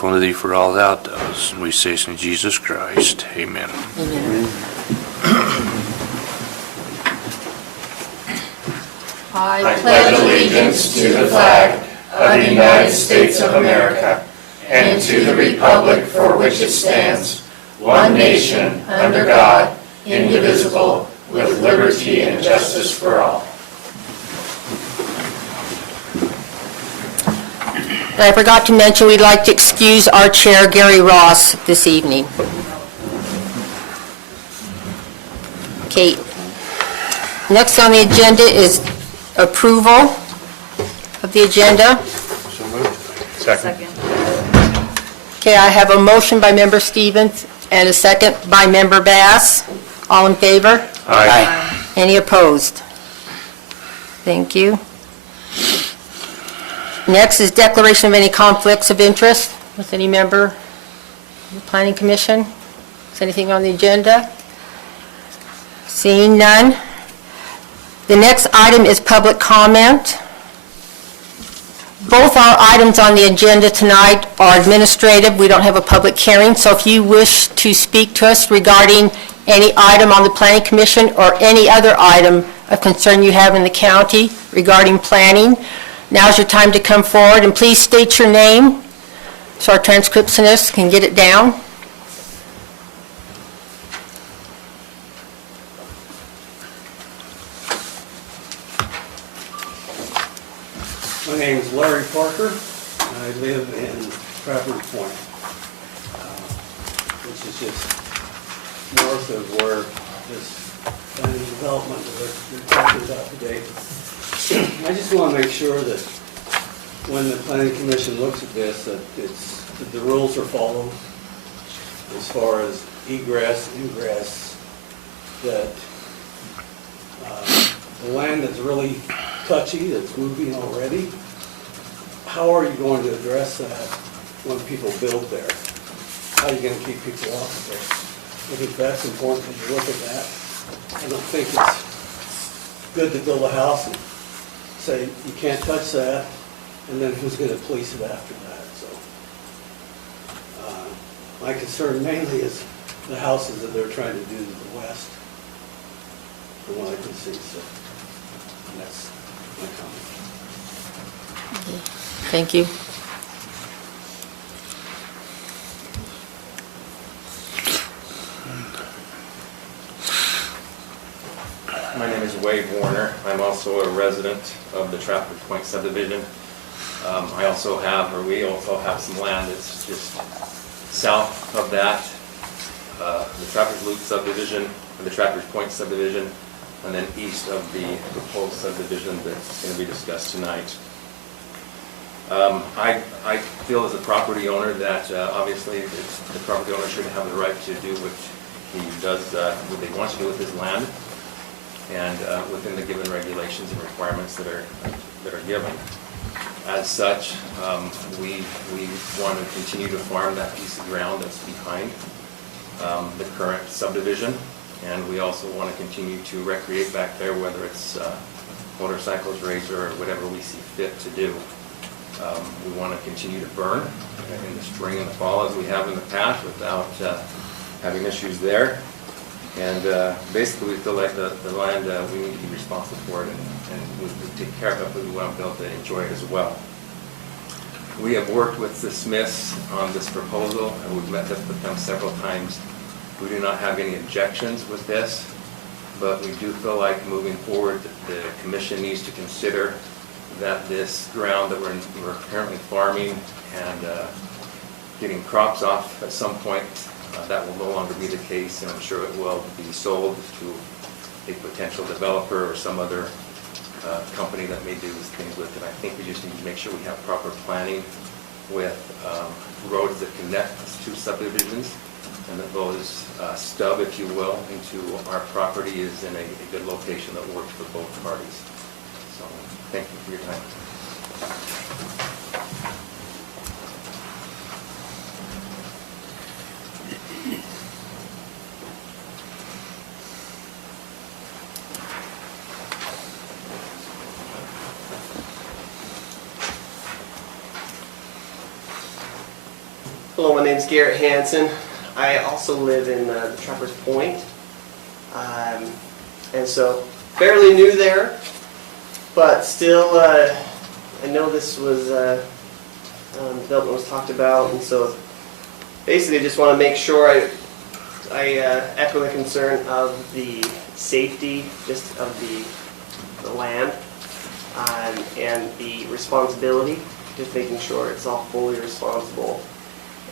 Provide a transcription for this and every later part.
grateful to thee for all thou dost. And we say this in Jesus Christ. Amen. Amen. I pledge allegiance to the flag of the United States of America and to the republic for which it stands, one nation, under God, indivisible, with liberty and justice for all. And I forgot to mention, we'd like to excuse our chair, Gary Ross, this evening. Okay. Next on the agenda is approval of the agenda. So moved. Second. Okay, I have a motion by Member Stevens and a second by Member Bass. All in favor? Aye. Any opposed? Thank you. Next is declaration of any conflicts of interest with any member of the Planning Commission. Is anything on the agenda? Seeing none. The next item is public comment. Both our items on the agenda tonight are administrative. We don't have a public hearing, so if you wish to speak to us regarding any item on the Planning Commission or any other item of concern you have in the county regarding planning, now's your time to come forward, and please state your name so our transcriptionists can get it down. My name is Larry Parker. I live in Trappers Point, which is just north of where this planning development that we're talking about today. I just want to make sure that when the Planning Commission looks at this, that the rules are followed as far as egress, ingress, that the land that's really touchy, that's moving already, how are you going to address that when people build there? How are you going to keep people off of there? I think that's important to look at that. I don't think it's good to build a house and say you can't touch that, and then who's going to police it after that? So my concern mainly is the houses that they're trying to do to the west, from what I can see. So that's my comment. Thank you. My name is Wade Warner. I'm also a resident of the Trappers Point subdivision. I also have, or we also have some land that's just south of that, the Trappers Loop subdivision, or the Trappers Point subdivision, and then east of the proposed subdivision that's going to be discussed tonight. I feel as a property owner that obviously the property owner should have the right to do what he does, what they want to do with his land, and within the given regulations and requirements that are given. As such, we want to continue to farm that piece of ground that's behind the current subdivision, and we also want to continue to recreate back there, whether it's motorcycles, razor, or whatever we see fit to do. We want to continue to burn in the spring and the fall as we have in the past without having issues there. And basically we feel like the land, we need to be responsible for it, and we take care of it, but we want to be able to enjoy it as well. We have worked with the Smiths on this proposal, and we've met with them several times. We do not have any objections with this, but we do feel like moving forward, the commission needs to consider that this ground that we're currently farming and getting crops off at some point, that will no longer be the case, and I'm sure it will be sold to a potential developer or some other company that may do things with it. I think we just need to make sure we have proper planning with roads that connect two subdivisions, and that those stub, if you will, into our property is in a good location that works for both parties. So thank you for your time. Hello, my name's Garrett Hanson. I also live in the Trappers Point. And so fairly new there, but still I know this was development was talked about, and so basically just want to make sure I echo the concern of the safety just of the land and the responsibility, just making sure it's all fully responsible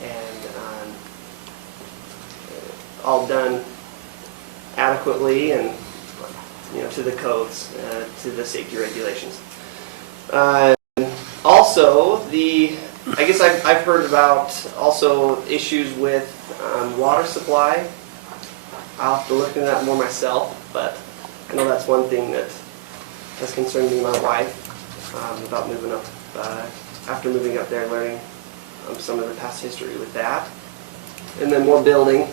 and all done adequately and to the codes, to the safety regulations. Also, I guess I've heard about also issues with water supply. I'll have to look into that more myself, but I know that's one thing that has concerned me and my wife about moving up, after moving up there, learning some of the past history with that. And then more building.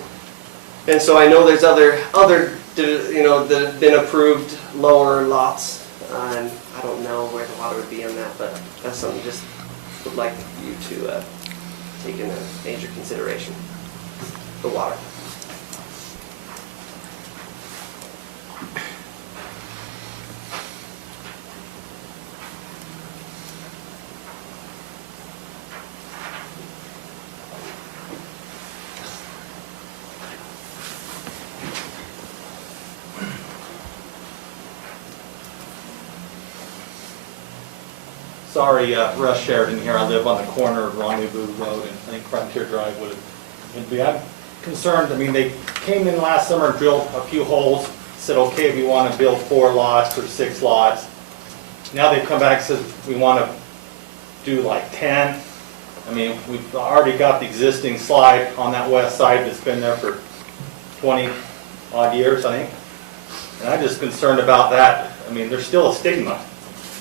And so I know there's other that have been approved lower lots. And I don't know where the water would be on that, but that's something just would like you to take into major consideration. The water. Sorry, Russ Sheridan here. I live on the corner of Rendezvous Road and I think Frontier Drive would be. I'm concerned. I mean, they came in last summer and drilled a few holes, said, okay, we want to build 4 lots or 6 lots. Now they've come back and said, we want to do like 10. I mean, we've already got the existing slide on that west side that's been there for 20 odd years, I think. And I'm just concerned about that. I mean, there's still a stigma.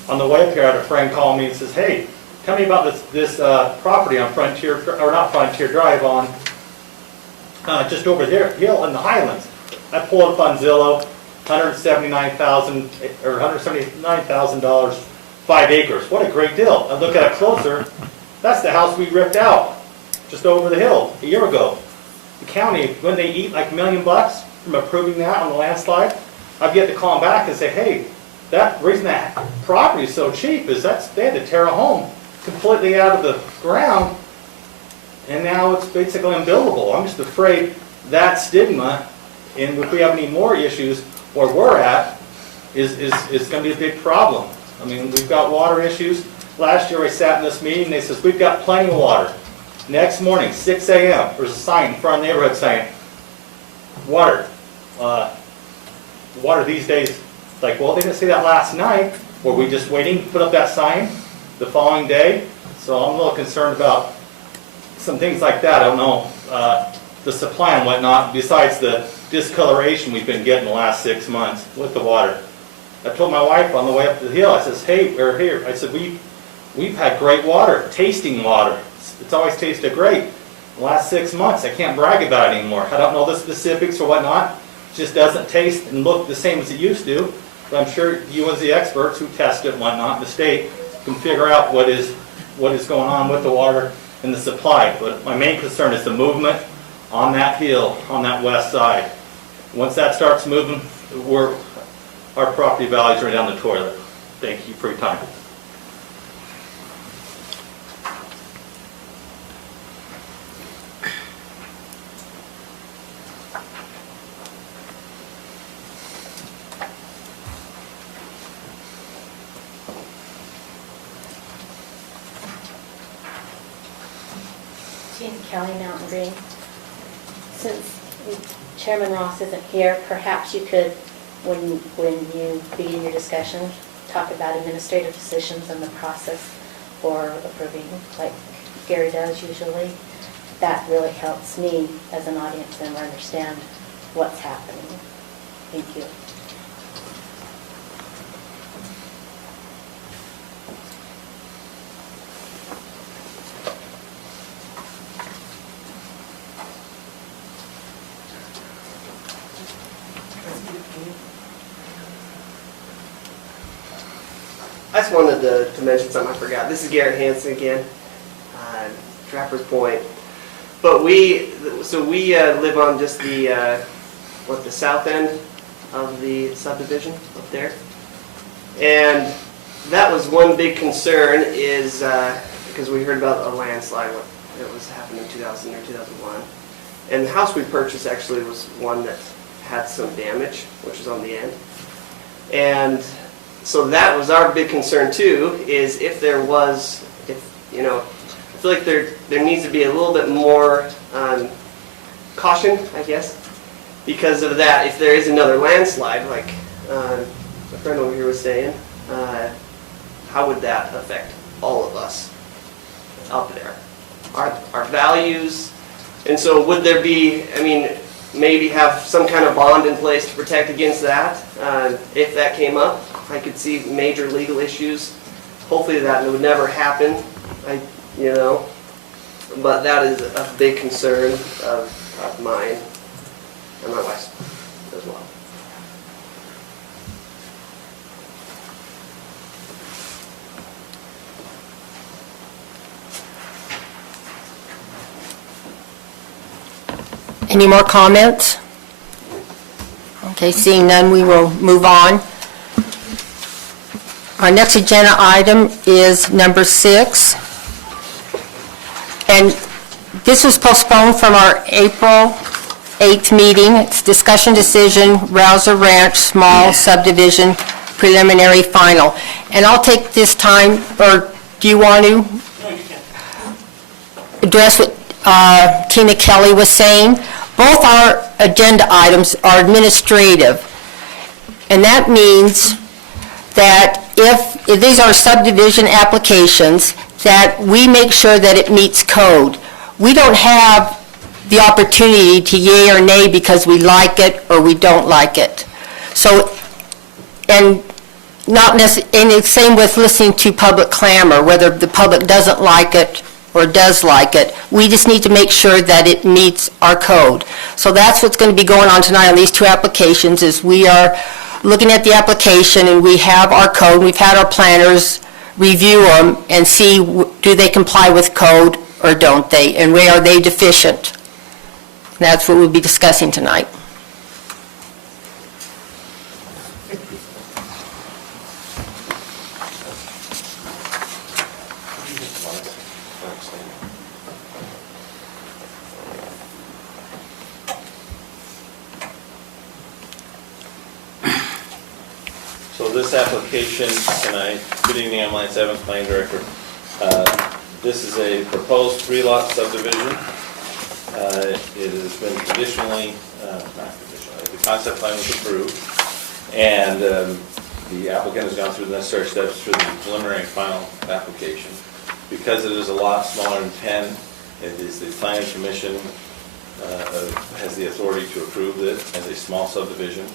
On the way up here, I had a friend call me and says, hey, tell me about this property on Frontier, or not Frontier Drive, on just over there, hill in the Highlands. I pulled up on Zillow, $179,000, 5 acres. What a great deal. I look at it closer, that's the house we ripped out just over the hill a year ago. The county, when they eat like $1 million from approving that on the landslide, I've yet to call them back and say, hey, that reason that property is so cheap is they had to tear a home completely out of the ground, and now it's basically unbuildable. I'm just afraid that stigma, and if we have any more issues where we're at, is going to be a big problem. I mean, we've got water issues. Last year I sat in this meeting and they says, we've got plenty of water. Next morning, 6 a.m., there's a sign in front of the neighborhood saying, water these days. Like, well, they didn't say that last night. Were we just waiting to put up that sign the following day? So I'm a little concerned about some things like that. I don't know, the supply and whatnot, besides the discoloration we've been getting the last 6 months with the water. I told my wife on the way up the hill, I says, hey, we're here. I said, we've had great water, tasting water. It's always tasted great. The last 6 months, I can't brag about it anymore. I don't know the specifics or whatnot. It just doesn't taste and look the same as it used to. But I'm sure you as the experts who test it and whatnot in the state can figure out what is going on with the water and the supply. But my main concern is the movement on that hill, on that west side. Once that starts moving, our property values are down the toilet. Thank you for your time. Jean Kelly, Mountain Green. Since Chairman Ross isn't here, perhaps you could, when you begin your discussion, talk about administrative decisions and the process for approving, like Gary does usually. That really helps me as an audience member understand what's happening. Thank you. I just wanted to mention something I forgot. This is Garrett Hanson again, Trappers Point. But we live on just the south end of the subdivision up there. And that was one big concern is, because we heard about a landslide that was happening in 2000 or 2001. And the house we purchased actually was one that had some damage, which was on the end. And so that was our big concern too, is if there was, I feel like there needs to be a little bit more caution, I guess, because of that. If there is another landslide, like my friend over here was saying, how would that affect all of us up there? Our values, and so would there be, maybe have some kind of bond in place to protect against that. If that came up, I could see major legal issues. Hopefully that would never happen, but that is a big concern of mine and my wife's as well. Any more comments? Okay, seeing none, we will move on. Our next agenda item is number 6. And this was postponed from our April 8th meeting. It's discussion decision, Rouser Ranch, small subdivision, preliminary final. And I'll take this time, or do you want to? Address what Tina Kelly was saying. Both our agenda items are administrative, and that means that if these are subdivision applications, that we make sure that it meets code. We don't have the opportunity to yay or nay because we like it or we don't like it. So, and not necessarily, and the same with listening to public clamor, whether the public doesn't like it or does like it. We just need to make sure that it meets our code. So that's what's going to be going on tonight on these two applications, is we are looking at the application and we have our code. We've had our planners review them and see do they comply with code or don't they, and where are they deficient. That's what we'll be discussing tonight. So this application tonight, good evening, I'm Lance Evans, Planning Director. This is a proposed 3-lot subdivision. It has been conditionally, not conditionally, the concept plan was approved, and the applicant has gone through the necessary steps for the preliminary and final application. Because it is a lot smaller than 10, it is the Planning Commission has the authority to approve it as a small subdivision.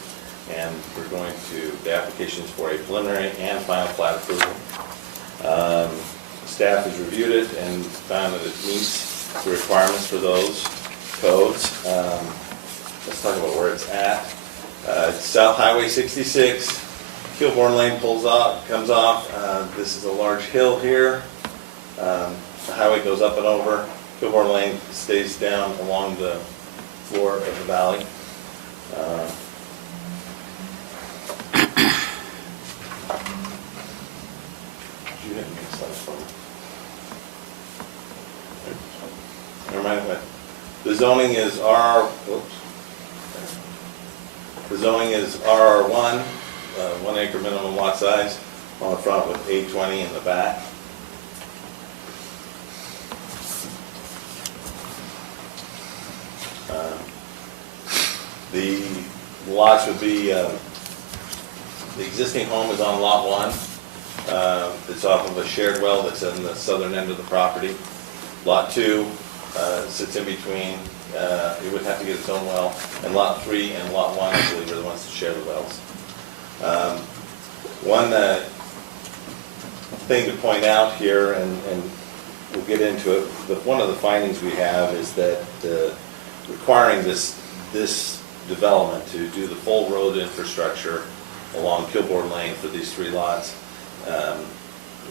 And we're going to, the application is for a preliminary and final plat approval. Staff has reviewed it and found that it meets the requirements for those codes. Let's talk about where it's at. It's South Highway 66, Kilbourne Lane comes off. This is a large hill here. The highway goes up and over. Kilbourne Lane stays down along the floor of the valley. Never mind, but the zoning is The zoning is RR1, 1 acre minimum lot size on the front with 820 in the back. The lots would be, the existing home is on lot 1. It's off of a shared well that's in the southern end of the property. Lot 2 sits in between, it would have to get its own well, and lot 3 and lot 1, I believe, are the ones that share the wells. One thing to point out here, and we'll get into it, one of the findings we have is that requiring this development to do the full road infrastructure along Kilbourne Lane for these 3 lots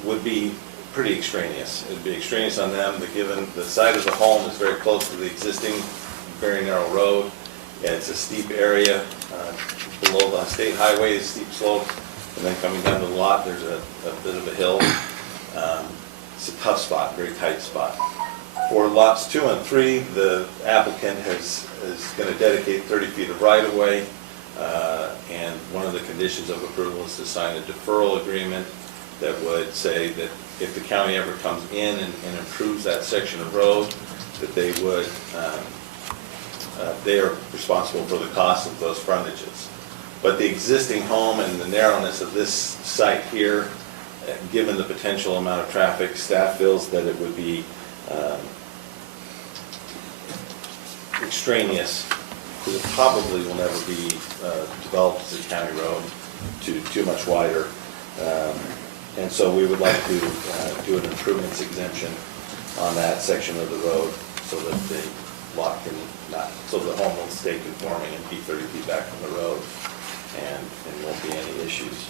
would be pretty extraneous. It'd be extraneous on them, but given the side of the home is very close to the existing very narrow road. It's a steep area, below the state highway is steep slope, and then coming down to the lot, there's a bit of a hill. It's a tough spot, very tight spot. For lots 2 and 3, the applicant is going to dedicate 30 feet of right-of-way, and one of the conditions of approval is to sign a deferral agreement that would say that if the county ever comes in and improves that section of road, that they would, they are responsible for the cost of those frontages. But the existing home and the narrowness of this site here, given the potential amount of traffic, staff feels that it would be extraneous, because it probably will never be developed as a county road too much wider. And so we would like to do an improvements exemption on that section of the road so that the lot can not, so the home will stay conforming and be 30 feet back from the road, and won't be any issues.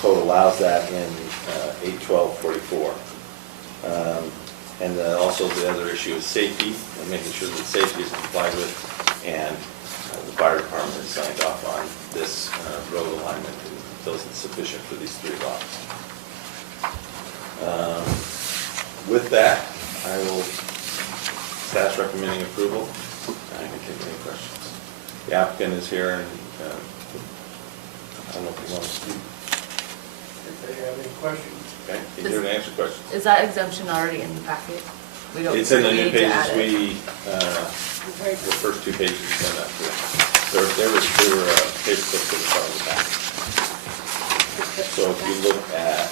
Code allows that in 81244. And also the other issue is safety, and making sure that safety is complied with, and the fire department has signed off on this road alignment and feels it's sufficient for these 3 lots. With that, I will, staff's recommending approval. I can take any questions. The applicant is here, and I don't know if you want to speak. If they have any questions. Okay, he's here to answer questions. Is that exemption already in the packet? We don't It's in the new need to pages, add it. the first 2 pages we sent out to it. There were paper clips at the front of the back. So if you look at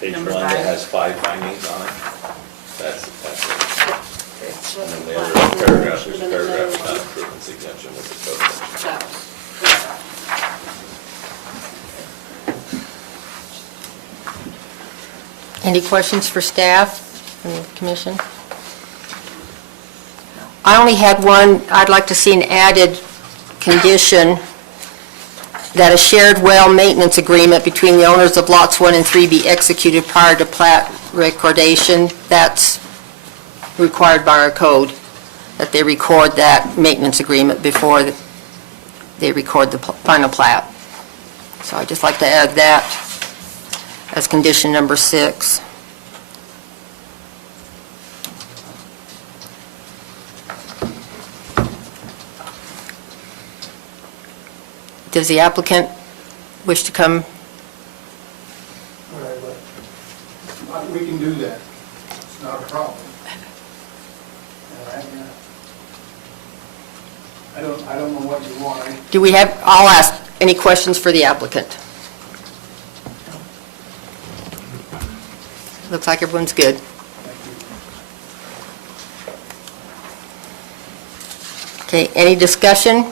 page Number 1, that 5. has 5 findings on it, that's it. Okay. And then the other paragraph, there's a paragraph about improvements exemption with the code section. Any questions for staff and the commission? I only had one. I'd like to see an added condition that a shared well maintenance agreement between the owners of lots 1 and 3 be executed prior to plat recordation. That's required by our code, that they record that maintenance agreement before they record the final plat. So I'd just like to add that as condition number 6. Does the applicant wish to come? All right, but we can do that. It's not a problem. I don't know what you want. Do we have, I'll ask, any questions for the applicant? Looks like everyone's good. Okay, any discussion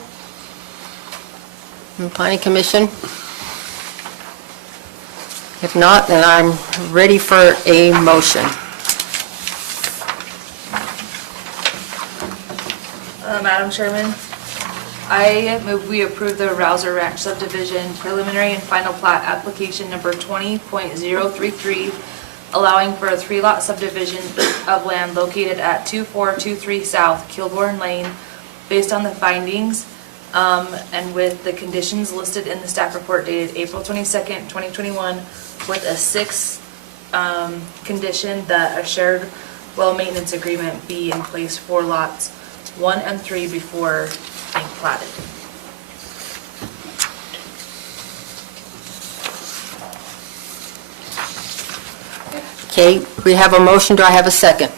from the Planning Commission? If not, then I'm ready for a motion. Madam Chairman, I move we approve the Rouser Ranch subdivision preliminary and final plat application number 20.033, allowing for a 3-lot subdivision of land located at 2423 South Kilbourne Lane, based on the findings and with the conditions listed in the staff report dated April 22nd, 2021, with a 6th condition that a shared well maintenance agreement be in place for lots 1 and 3 before being platted. Okay, we have a motion. Do I have a second?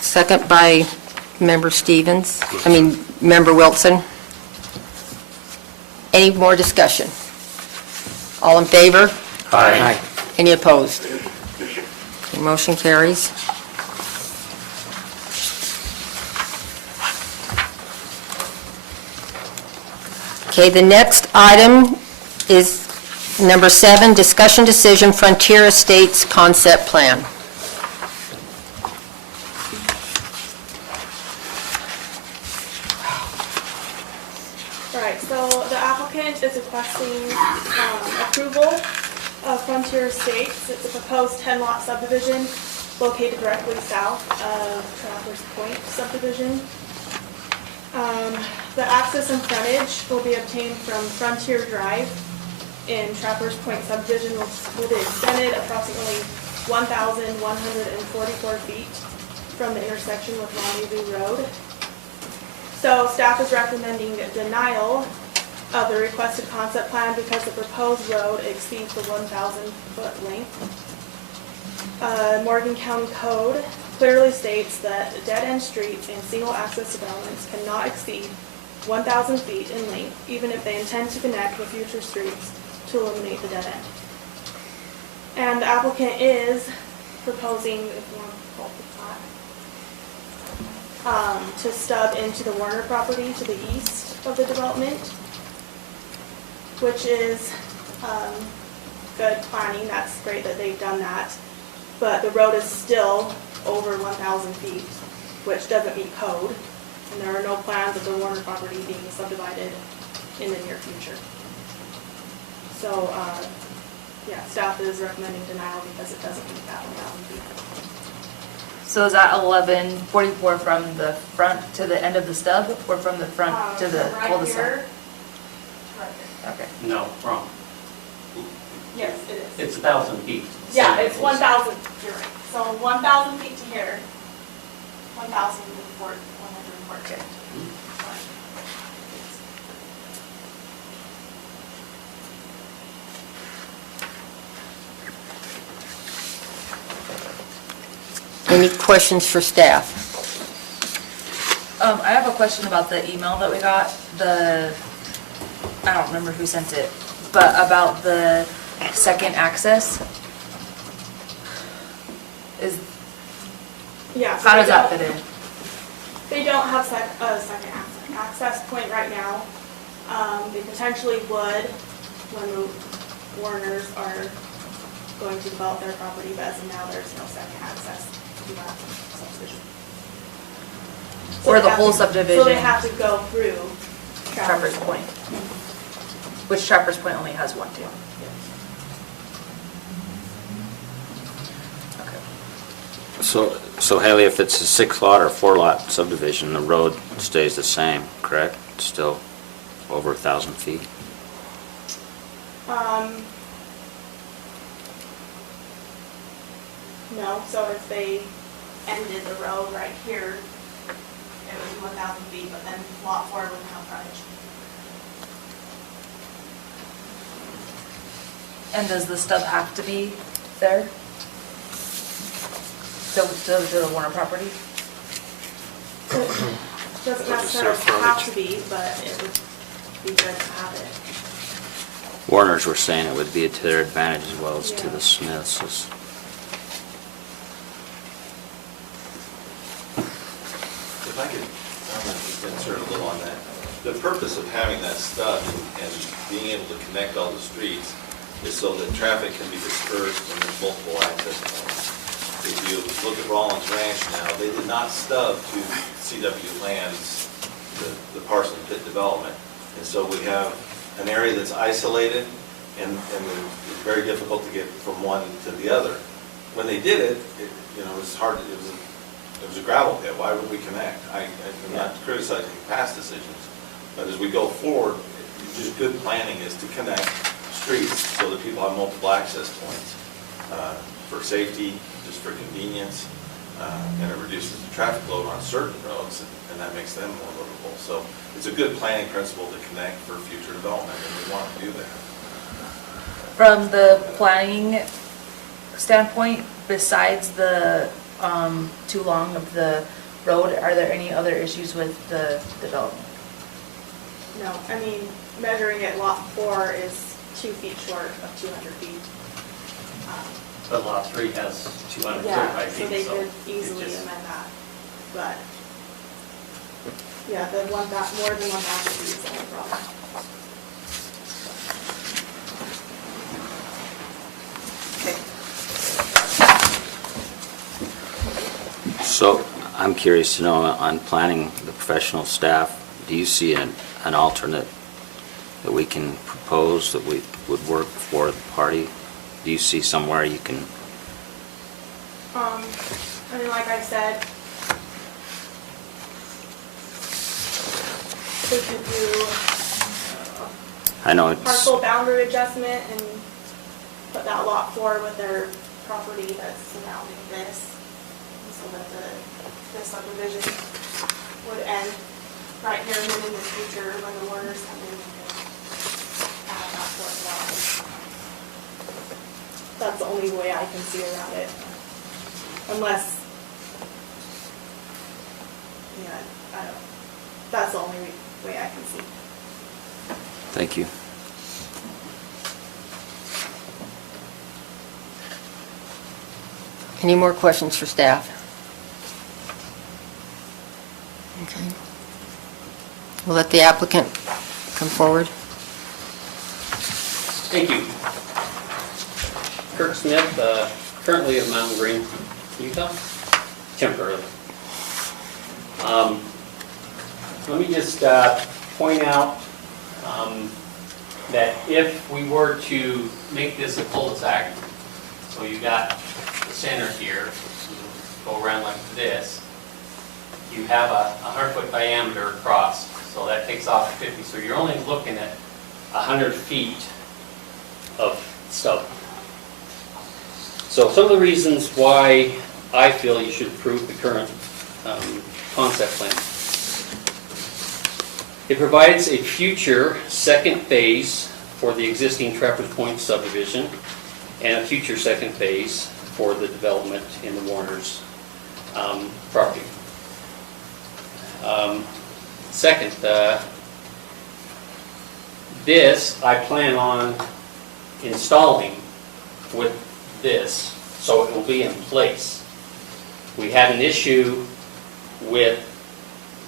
Second by Member Stevens, Member Wilson. Any more discussion? All in favor? Aye. Any opposed? Okay, motion carries. Okay, the next item is number 7, discussion decision, Frontier Estates concept plan. Right, so the applicant is requesting proposed 10-lot subdivision located directly south of Trappers Point subdivision. The access and frontage will be obtained from Frontier Drive in Trappers Point subdivision, will be extended approximately 1,144 feet from the intersection with Rendezvous Road. So staff is recommending denial of the requested concept plan because the proposed road exceeds the 1,000-foot length. Morgan County Code clearly states that dead-end streets and single-access developments cannot exceed 1,000 feet in length, even if they intend to connect with future streets to eliminate the dead end. And the applicant is proposing, if you want to pull up the plot, to stub into the Warner property to the east of the development, which is good planning. That's great that they've done that. But the road is still over 1,000 feet, which doesn't meet code. And there are no plans of the Warner property being subdivided in the near future. So, yeah, staff is recommending denial because it doesn't meet that 1,000 feet. So is that 1144 from the front to the end of the stub, or from the front to the Right cul-de-sac? here, right here. Okay. No, wrong. Yes, it is. It's 1,000 feet. Yeah, it's 1,000, you're right. So 1,000 feet to here, 1,114. Okay. Any questions for staff? I have a question about the email that we got, I don't remember who sent it, but about the second access. Yeah. so How they does that don't- fit in? They don't have a second access point right now. They potentially would when the Warners are going to develop their property, but as of now, there's no second access to that subdivision. So Or they the have whole to- So subdivision? they have to go through Trappers Point. Which Trappers Point only has one, too. Okay. So Haley, if it's a 6-lot or 4-lot subdivision, the road stays the same, correct? It's still over 1,000 feet? No, so if they ended the road right here, it would be 1,000 feet, but then lot 4 wouldn't have frontage. And does the stub have to be there? To the Warner property? Doesn't necessarily have to be, but it would be good to have it. Warners were saying it would be to their advantage as well as to Yeah. the Smiths. If I could just insert a little on that. The purpose of having that stub and being able to connect all the streets is so that traffic can be dispersed and there's multiple access points. If you look at Rollins Ranch now, they did not stub to CW Lands, the Parson Pit development. And so we have an area that's isolated and it's very difficult to get from one to the other. When they did it, it was hard, it was a gravel pit. Why would we connect? I'm not criticizing past decisions, but as we go forward, just good planning is to connect streets so that people have multiple access points for safety, just for convenience, and it reduces the traffic load on certain roads, and that makes them more livable. So it's a good planning principle to connect for future development, and we want to do that. From the planning standpoint, besides the too long of the road, are there any other issues with the development? No, I mean, measuring it, lot 4 is 2 feet short of 200 feet. But lot 3 has Yeah, 235 so feet, they so could it's easily just- amend that, but, yeah, the more than 1,000 feet is the only problem. So I'm curious to know, on planning the professional staff, do you see an alternate that we can propose that would work for the party? Do you see somewhere you can I mean, like I said, we could do I know it's, parcel boundary adjustment and put that lot 4 with their property that's surrounding this, so that the subdivision would end right here, and then in the future, when the Warners come in, we can add that 4th lot. That's the only way I can see around it, unless, yeah, I don't, that's the only way I can see. thank you. Any more questions for staff? Okay. We'll let the applicant come forward. Thank you. Kirk Smith, currently of Mountain Green, Utah, temporarily. Let me just point out that if we were to make this a cul-de-sac, so you got the center here, go around like this, you have a 100-foot diameter across, so that takes off 50, so you're only looking at 100 feet of stub. So some of the reasons why I feel you should approve the current concept plan. It provides a future second phase for the existing Trappers Point subdivision and a future second phase for the development in the Warner's property. Second, this I plan on installing with this, so it will be in place. We had an issue with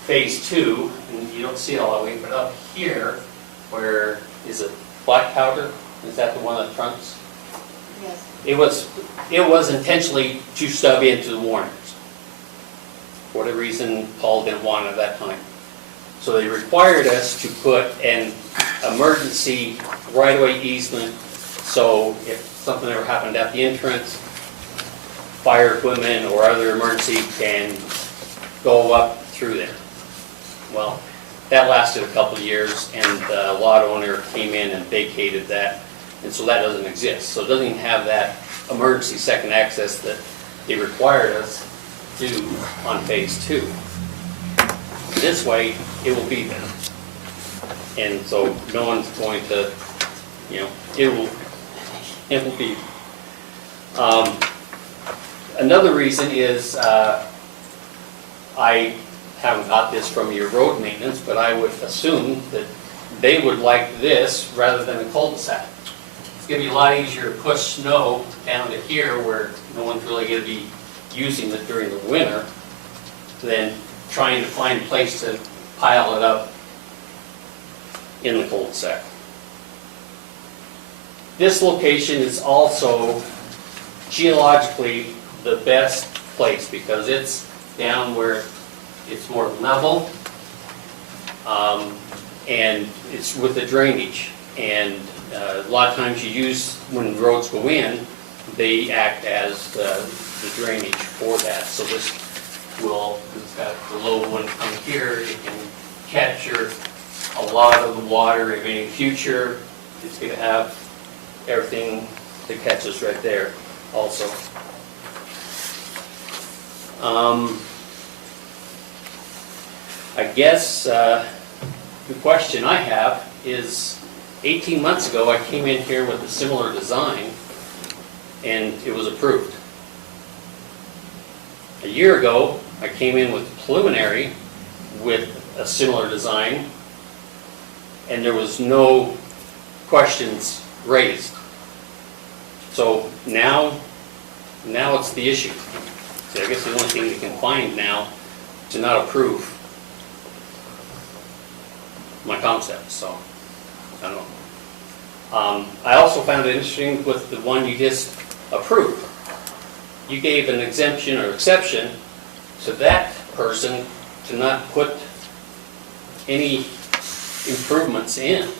phase 2, and you don't see it all the way, but up here, where is it black powder? Is that the one that trunks? Yes. It was intentionally to stub into the Warners. For whatever reason, Paul didn't want it at that time. So they required us to put an emergency right-of-way easement, so if something ever happened at the entrance, fire equipment or other emergency can go up through there. Well, that lasted a couple of years, and the lot owner came in and vacated that, and so that doesn't exist. So it doesn't even have that emergency second access that they required us to do on phase 2. This way, it will be there. And so no one's going to, it will be. Another reason is, I haven't got this from your road maintenance, but I would assume that they would like this rather than a cul-de-sac. It's going to be a lot easier to push snow down to here where no one's really going to be using it during the winter than trying to find a place to pile it up in the cul-de-sac. This location is also geologically the best place because it's down where it's more level, and it's with the drainage. And a lot of times you use, when roads go in, they act as the drainage for that. So this will, it's got the low one come here, it can capture a lot of the water. In any future, it's going to have everything that catches right there also. I guess the question I have is, 18 months ago I came in here with a similar design and it was approved. A year ago I came in with preliminary with a similar design and there was no questions raised. So now it's the issue. So I guess the only thing we can find now to not approve my concept, so I don't know. I also found it interesting with the one you just approved. You gave an exemption or exception to that person to not put any improvements in,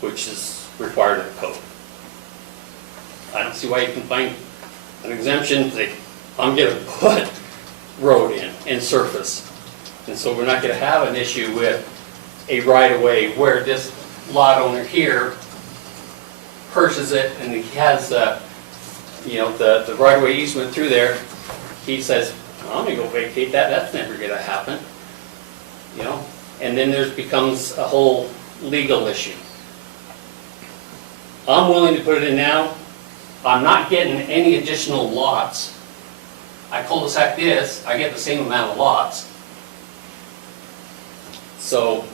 which is required of code. I don't see why you can find an exemption, I'm gonna put road in and surface. And so we're not gonna have an issue with a right-of-way where this lot owner here purchases it and he has the right-of-way easement through there. He says, I'm gonna go vacate that, that's never gonna happen. And then there becomes a whole legal issue. I'm willing to put it in now. I'm not getting any additional lots. I cul-de-sac this, I get the same amount of lots. So,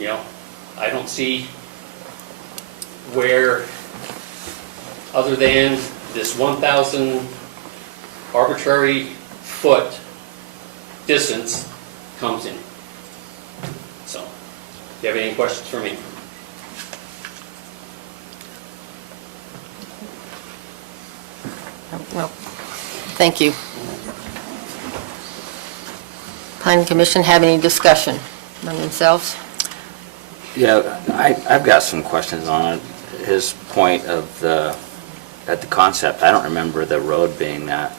I don't see where, other than this 1,000 arbitrary foot distance comes in. So, do you have any questions for me? Well, thank you. Planning Commission have any discussion among themselves? Yeah, I've got some questions on it. His point of at the concept, I don't remember the road being that,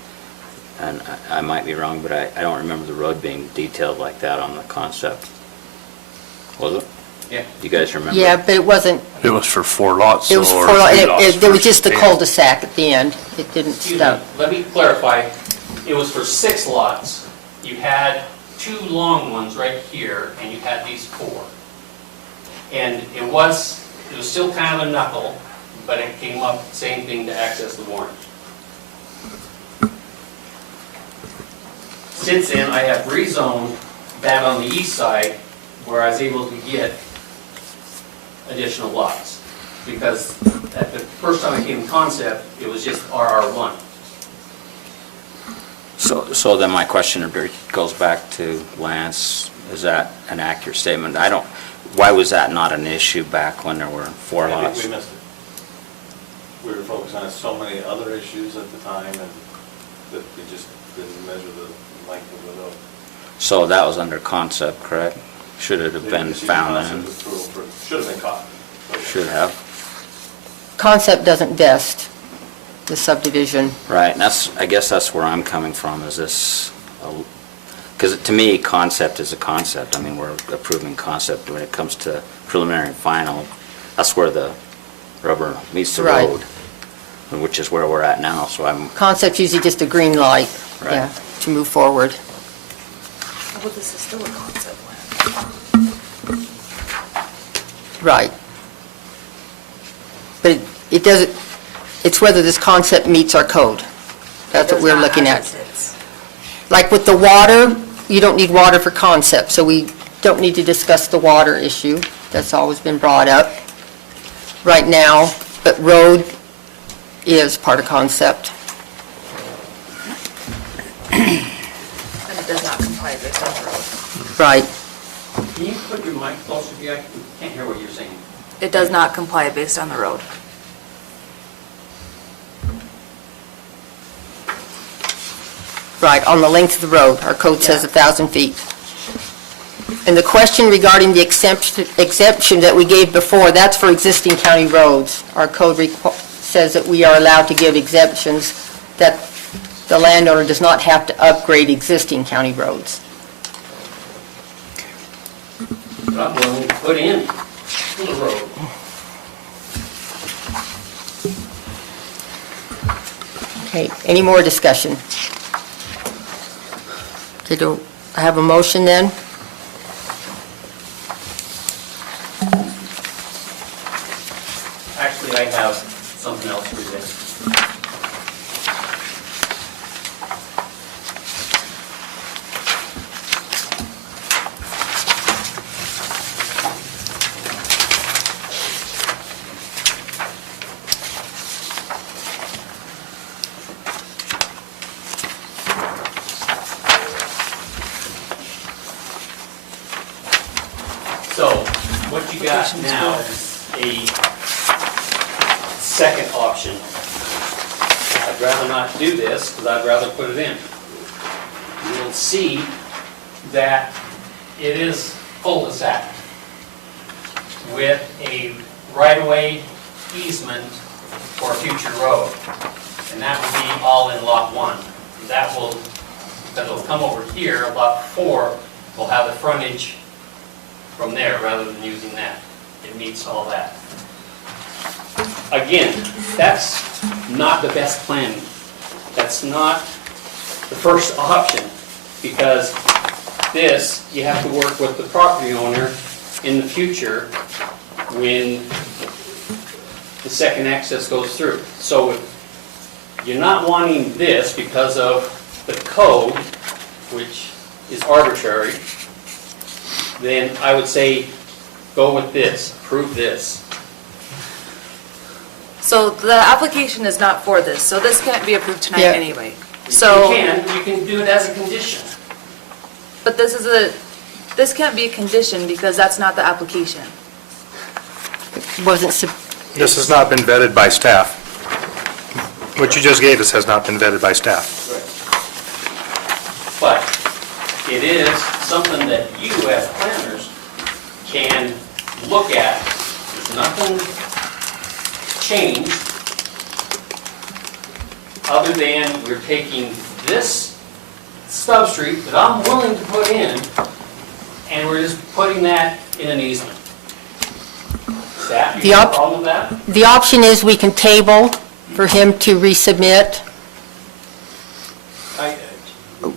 and I might be wrong, but I don't remember the road being detailed like that on the concept. Was it? Yeah. You guys remember? Yeah, but it wasn't, It was for 4 lots it was or for, 3 lots. there was just the versus cul-de-sac at the end. It didn't Excuse me, stop. let me clarify. It was for 6 lots. You had 2 long ones right here, and you had these 4. And it was still kind of a knuckle, but it came up, same thing to access the warrant. Since then, I have rezoned that on the east side, where I was able to get additional lots. Because at the first time I came in concept, it was just RR1. So then my question goes back to Lance. Is that an accurate statement? Why was that not an issue back when there were 4 I think lots? we missed it. We were focused on so many other issues at the time, and that we just didn't measure the length of the road. So that was under concept, correct? Should it have been found then? Should have been caught. Should have. Concept doesn't vest the subdivision. Right, and I guess that's where I'm coming from, is this, because to me, concept is a concept. I mean, we're approving concept. When it comes to preliminary and final, that's where the rubber meets the Right. road, which is where we're at now, so I'm, Concept's usually just a green light, Right. yeah, to move forward. Well, this is still a concept plan. Right. But it doesn't, it's whether this concept meets our code. That's what we're looking at. Like with the water, you don't need water for concept, so we don't need to discuss the water issue. That's always been brought up right now, but road is part of concept. And it does not comply based on the road. Right. Can you put your mic closer to you? I can't hear what you're saying. It does not comply based on the road. Right, on the length of the road, our code says Yeah. 1,000 feet. And the question regarding the exemption that we gave before, that's for existing county roads. Our code says that we are allowed to give exemptions, that the landowner does not have to upgrade existing county roads. But I'm willing to put in to the road. Okay, any more discussion? Okay, do I have a motion then? Actually, I have something else for you. So, what you got now is a second option. I'd rather not do this, because I'd rather put it in. You'll see that it is cul-de-sac with a right-of-way easement for a future road. and that would be all in lot 1. That will, because it'll come over here, lot 4 will have the frontage from there rather than using that. It meets all that. Again, that's not the best plan. That's not the first option, because this, you have to work with the property owner in the future when the second access goes through. So if you're not wanting this because of the code, which is arbitrary, then I would say go with this, approve this. So the application is not for this, so this can't be approved tonight Yeah. anyway. So, You can do it as a condition. but this can't be a condition because that's not the application. Wasn't, sub- This has not been vetted by staff. What you just gave us has not been vetted by staff. But it is something that you as planners can look at. There's nothing changed other than we're taking this stub street that I'm willing to put in, and we're just putting that in an easement. Staff, you have a problem with that? the option is we can table for him to resubmit.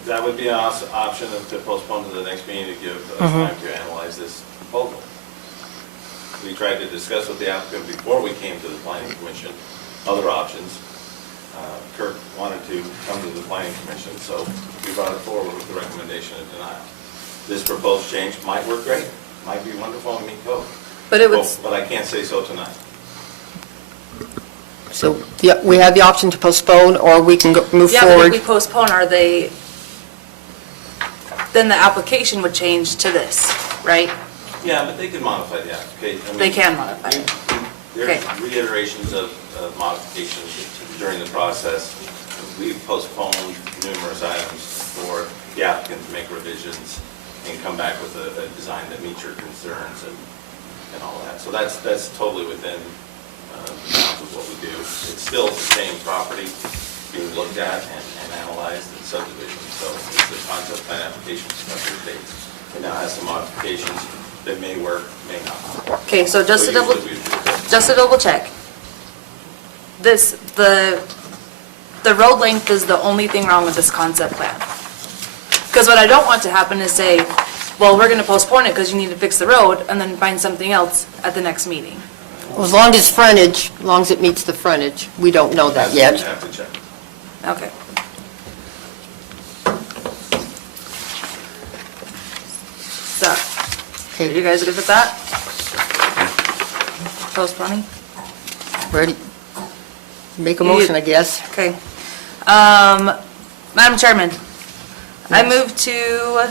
That would be an option to postpone to the next meeting to give us time to analyze this proposal. We tried to discuss with the applicant before we came to the planning commission, other options. Kirk wanted to come to the planning commission, so we brought it forward with the recommendation of denial. This proposed change might work great, might be wonderful and meet code. But it would, But I can't say so tonight. So we have the option to postpone, or we can move yeah, but if forward. we postpone, then the application would change to this, right? Yeah, but they can modify the application. I mean, They can modify it. There's Okay. reiterations of modifications during the process. We've postponed numerous items for the applicant to make revisions and come back with a design that meets your concerns and all that. So that's totally within the bounds of what we do. It's still the same property being looked at and analyzed in subdivision. So it's the concept plan application special dates. It now has some modifications that may work, may not. Okay, so just to usually we do that. double check. The road length is the only thing wrong with this concept plan. Because what I don't want to happen is say, well, we're gonna postpone it because you need to fix the road, and then find something else at the next meeting. As long as frontage, as long as it meets the frontage, we don't know that yet. We have to check. Okay. So, are you guys good with that? Postponing? Ready? Make a motion, I guess. Okay. Madam Chairman, I move to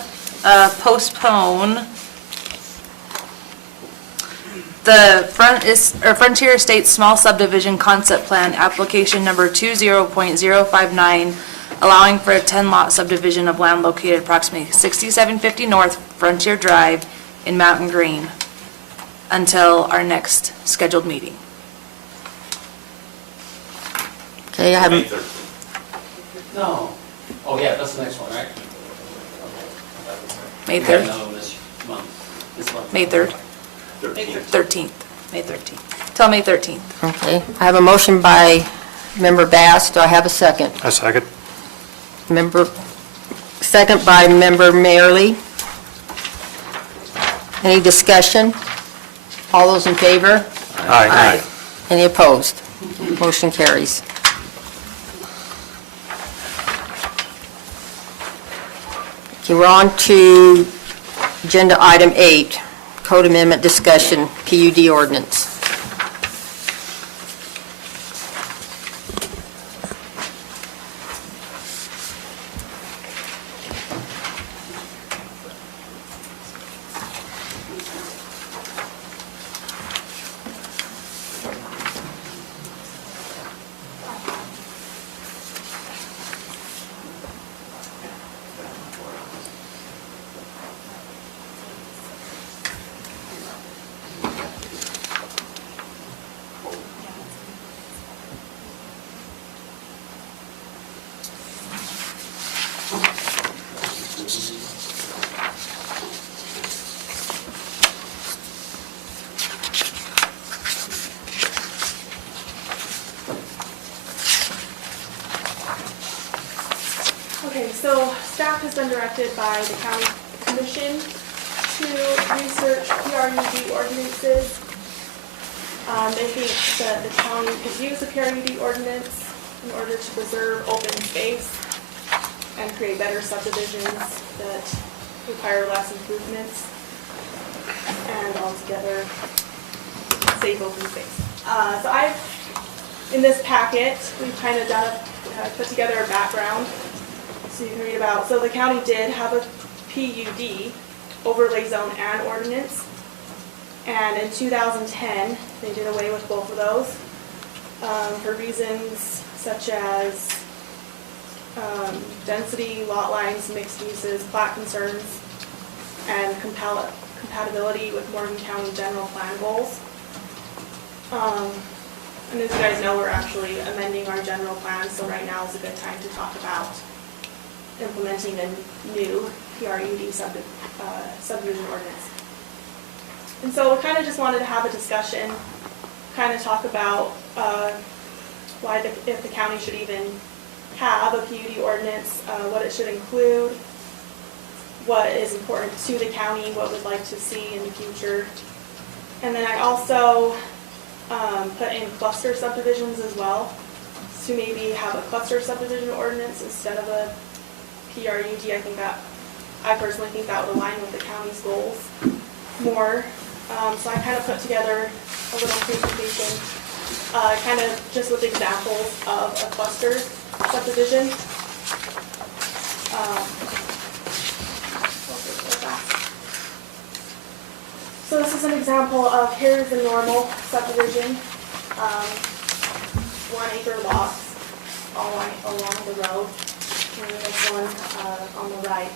postpone the Frontier Estates Small Subdivision Concept Plan, application number 20.059, allowing for a 10-lot subdivision of land located approximately 6750 North Frontier Drive in Mountain Green, until our next scheduled meeting. Okay, I have, May 13th. No. Oh, yeah, that's the next one, right? May We have 3rd? another one this month. This month. May 3rd? 13th. May 13th. Till May 13th. okay. I have a motion by Member Bass. Do I have a second? A second. Second by Member Mayerly. Any discussion? All those in favor? Aye. Any opposed? Motion carries. Okay, we're on to agenda item 8, code amendment discussion, PUD ordinance. Okay, so staff has been directed by the county commission to research PRUD ordinances. They think that the county could use a PRUD ordinance in order to preserve open space and create better subdivisions that require less improvements and altogether safe open space. So in this packet, we've kind of put together a background so you can read about. So the county did have a PUD, overlay zone and ordinance. And in 2010, they did away with both of those for reasons such as density, lot lines, mixed uses, plat concerns, and compatibility with Morgan County general plan goals. And as you guys know, we're actually amending our general plan, so right now is a good time to talk about implementing a new PRUD subdivision ordinance. And so we kind of just wanted to have a discussion, kind of talk about why if the county should even have a PUD ordinance, what it should include, what is important to the county, what we'd like to see in the future. And then I also put in cluster subdivisions as well, to maybe have a cluster subdivision ordinance instead of a PRUD. I personally think that would align with the county's goals more. So I kind of put together a little presentation, kind of just with examples of a cluster subdivision. So this is an example of, here's a normal subdivision, 1 acre lots all along the road. And then this one on the right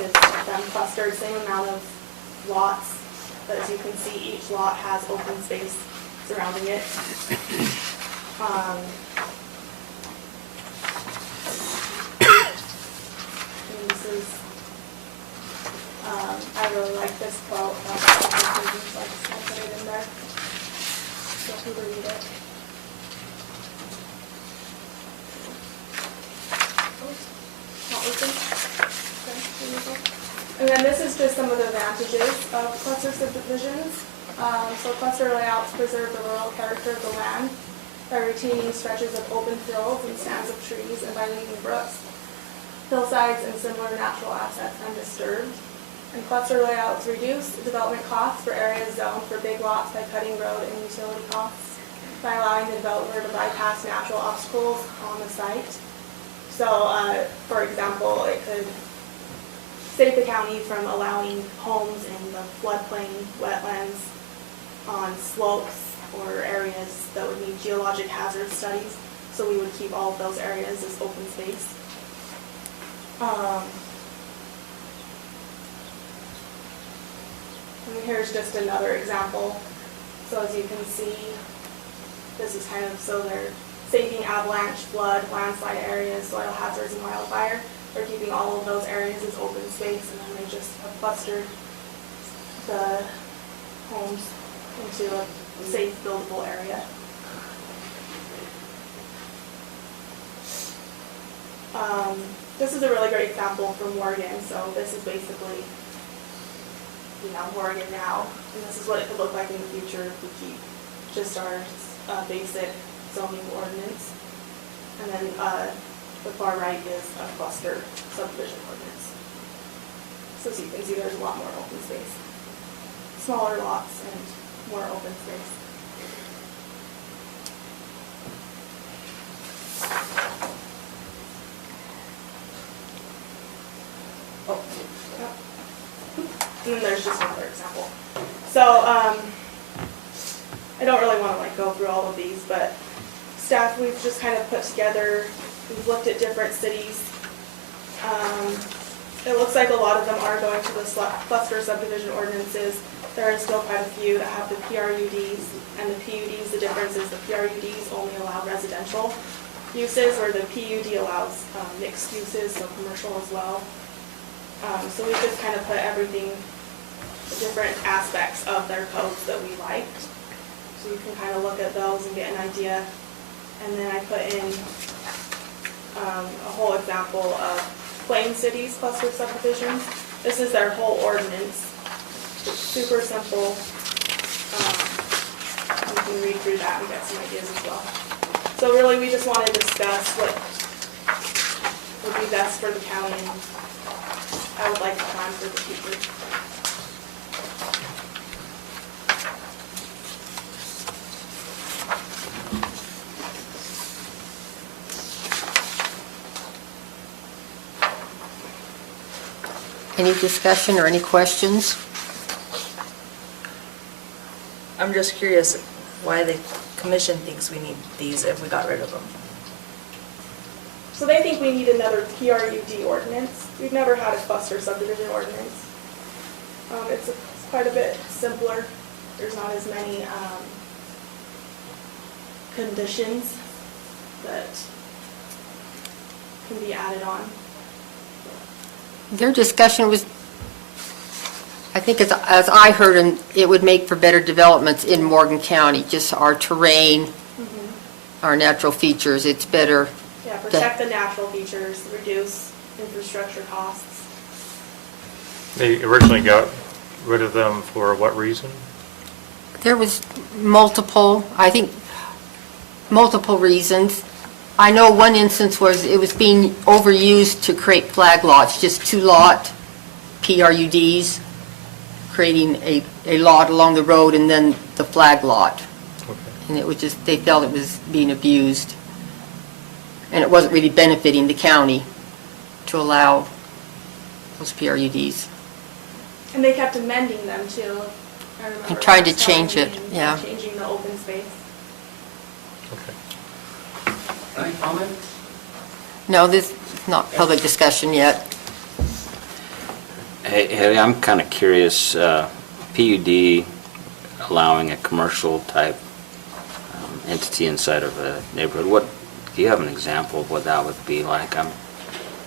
is them clustered, same amount of lots. But as you can see, each lot has open space surrounding it. And this is, I really like this quote, so I just want to put it in there. So if you read it. Not working? Okay, here we go. And then this is just some of the advantages of cluster subdivisions. So cluster layouts preserve the rural character of the land by retaining stretches of open fields and stands of trees and by leaving brooks, hillsides, and similar natural assets undisturbed. And cluster layouts reduce development costs for areas zoned for big lots by cutting road and utility costs, by allowing the developer to bypass natural obstacles on the site. So, for example, it could save the county from allowing homes in the floodplain, wetlands, on slopes, or areas that would need geologic hazard studies. So we would keep all of those areas as open space. And here's just another example. So as you can see, this is kind of, so they're saving avalanche, flood, landslide areas, soil hazards, and wildfire. They're keeping all of those areas as open space, and then they just have clustered the homes into a safe, buildable area. This is a really great example from Morgan. So this is basically, Morgan now, and this is what it could look like in the future if we keep just our basic zoning ordinance. And then the far right is a cluster subdivision ordinance. So as you can see, there's a lot more open space. Smaller lots and more open space. Oh, yep. And then there's just another example. So I don't really want to go through all of these, but staff, we've just kind of put together, we've looked at different cities. It looks like a lot of them are going to the cluster subdivision ordinances. There are still quite a few that have the PRUDs and the PUDs. The difference is the PRUDs only allow residential uses, or the PUD allows mixed uses, so commercial as well. So we just kind of put everything, the different aspects of their codes that we liked. So you can kind of look at those and get an idea. And then I put in a whole example example of Plain Cities cluster subdivisions. This is their whole ordinance. It's super simple. You can read through that and get some ideas as well. So really, we just want to discuss what would be best for the county and I would like to plan for the future. Any discussion or any questions? I'm just curious why the commission thinks we need these if we got rid of them. So they think we need another PRUD ordinance. We've never had a cluster subdivision ordinance. It's quite a bit simpler. There's not as many conditions that can be added on. Their discussion was, I think as I heard, and it would make for better developments in Morgan County, just our terrain, our natural features, it's better. Yeah, protect the natural features, reduce infrastructure costs. They originally got rid of them for what reason? There was multiple reasons. I know one instance was it was being overused to create flag lots, just 2-lot PRUDs, creating a lot along the road and then the flag lot. Okay. And it was just, they felt it was being abused. And it wasn't really benefiting the county to allow those PRUDs. And they kept amending them too. I remember And tried to last time change it, meeting, yeah. Changing the open space. Okay. Any comment? No, this is not public discussion yet. Hey, I'm kind of curious, PUD allowing a commercial type entity inside of a neighborhood, do you have an example of what that would be like? I'm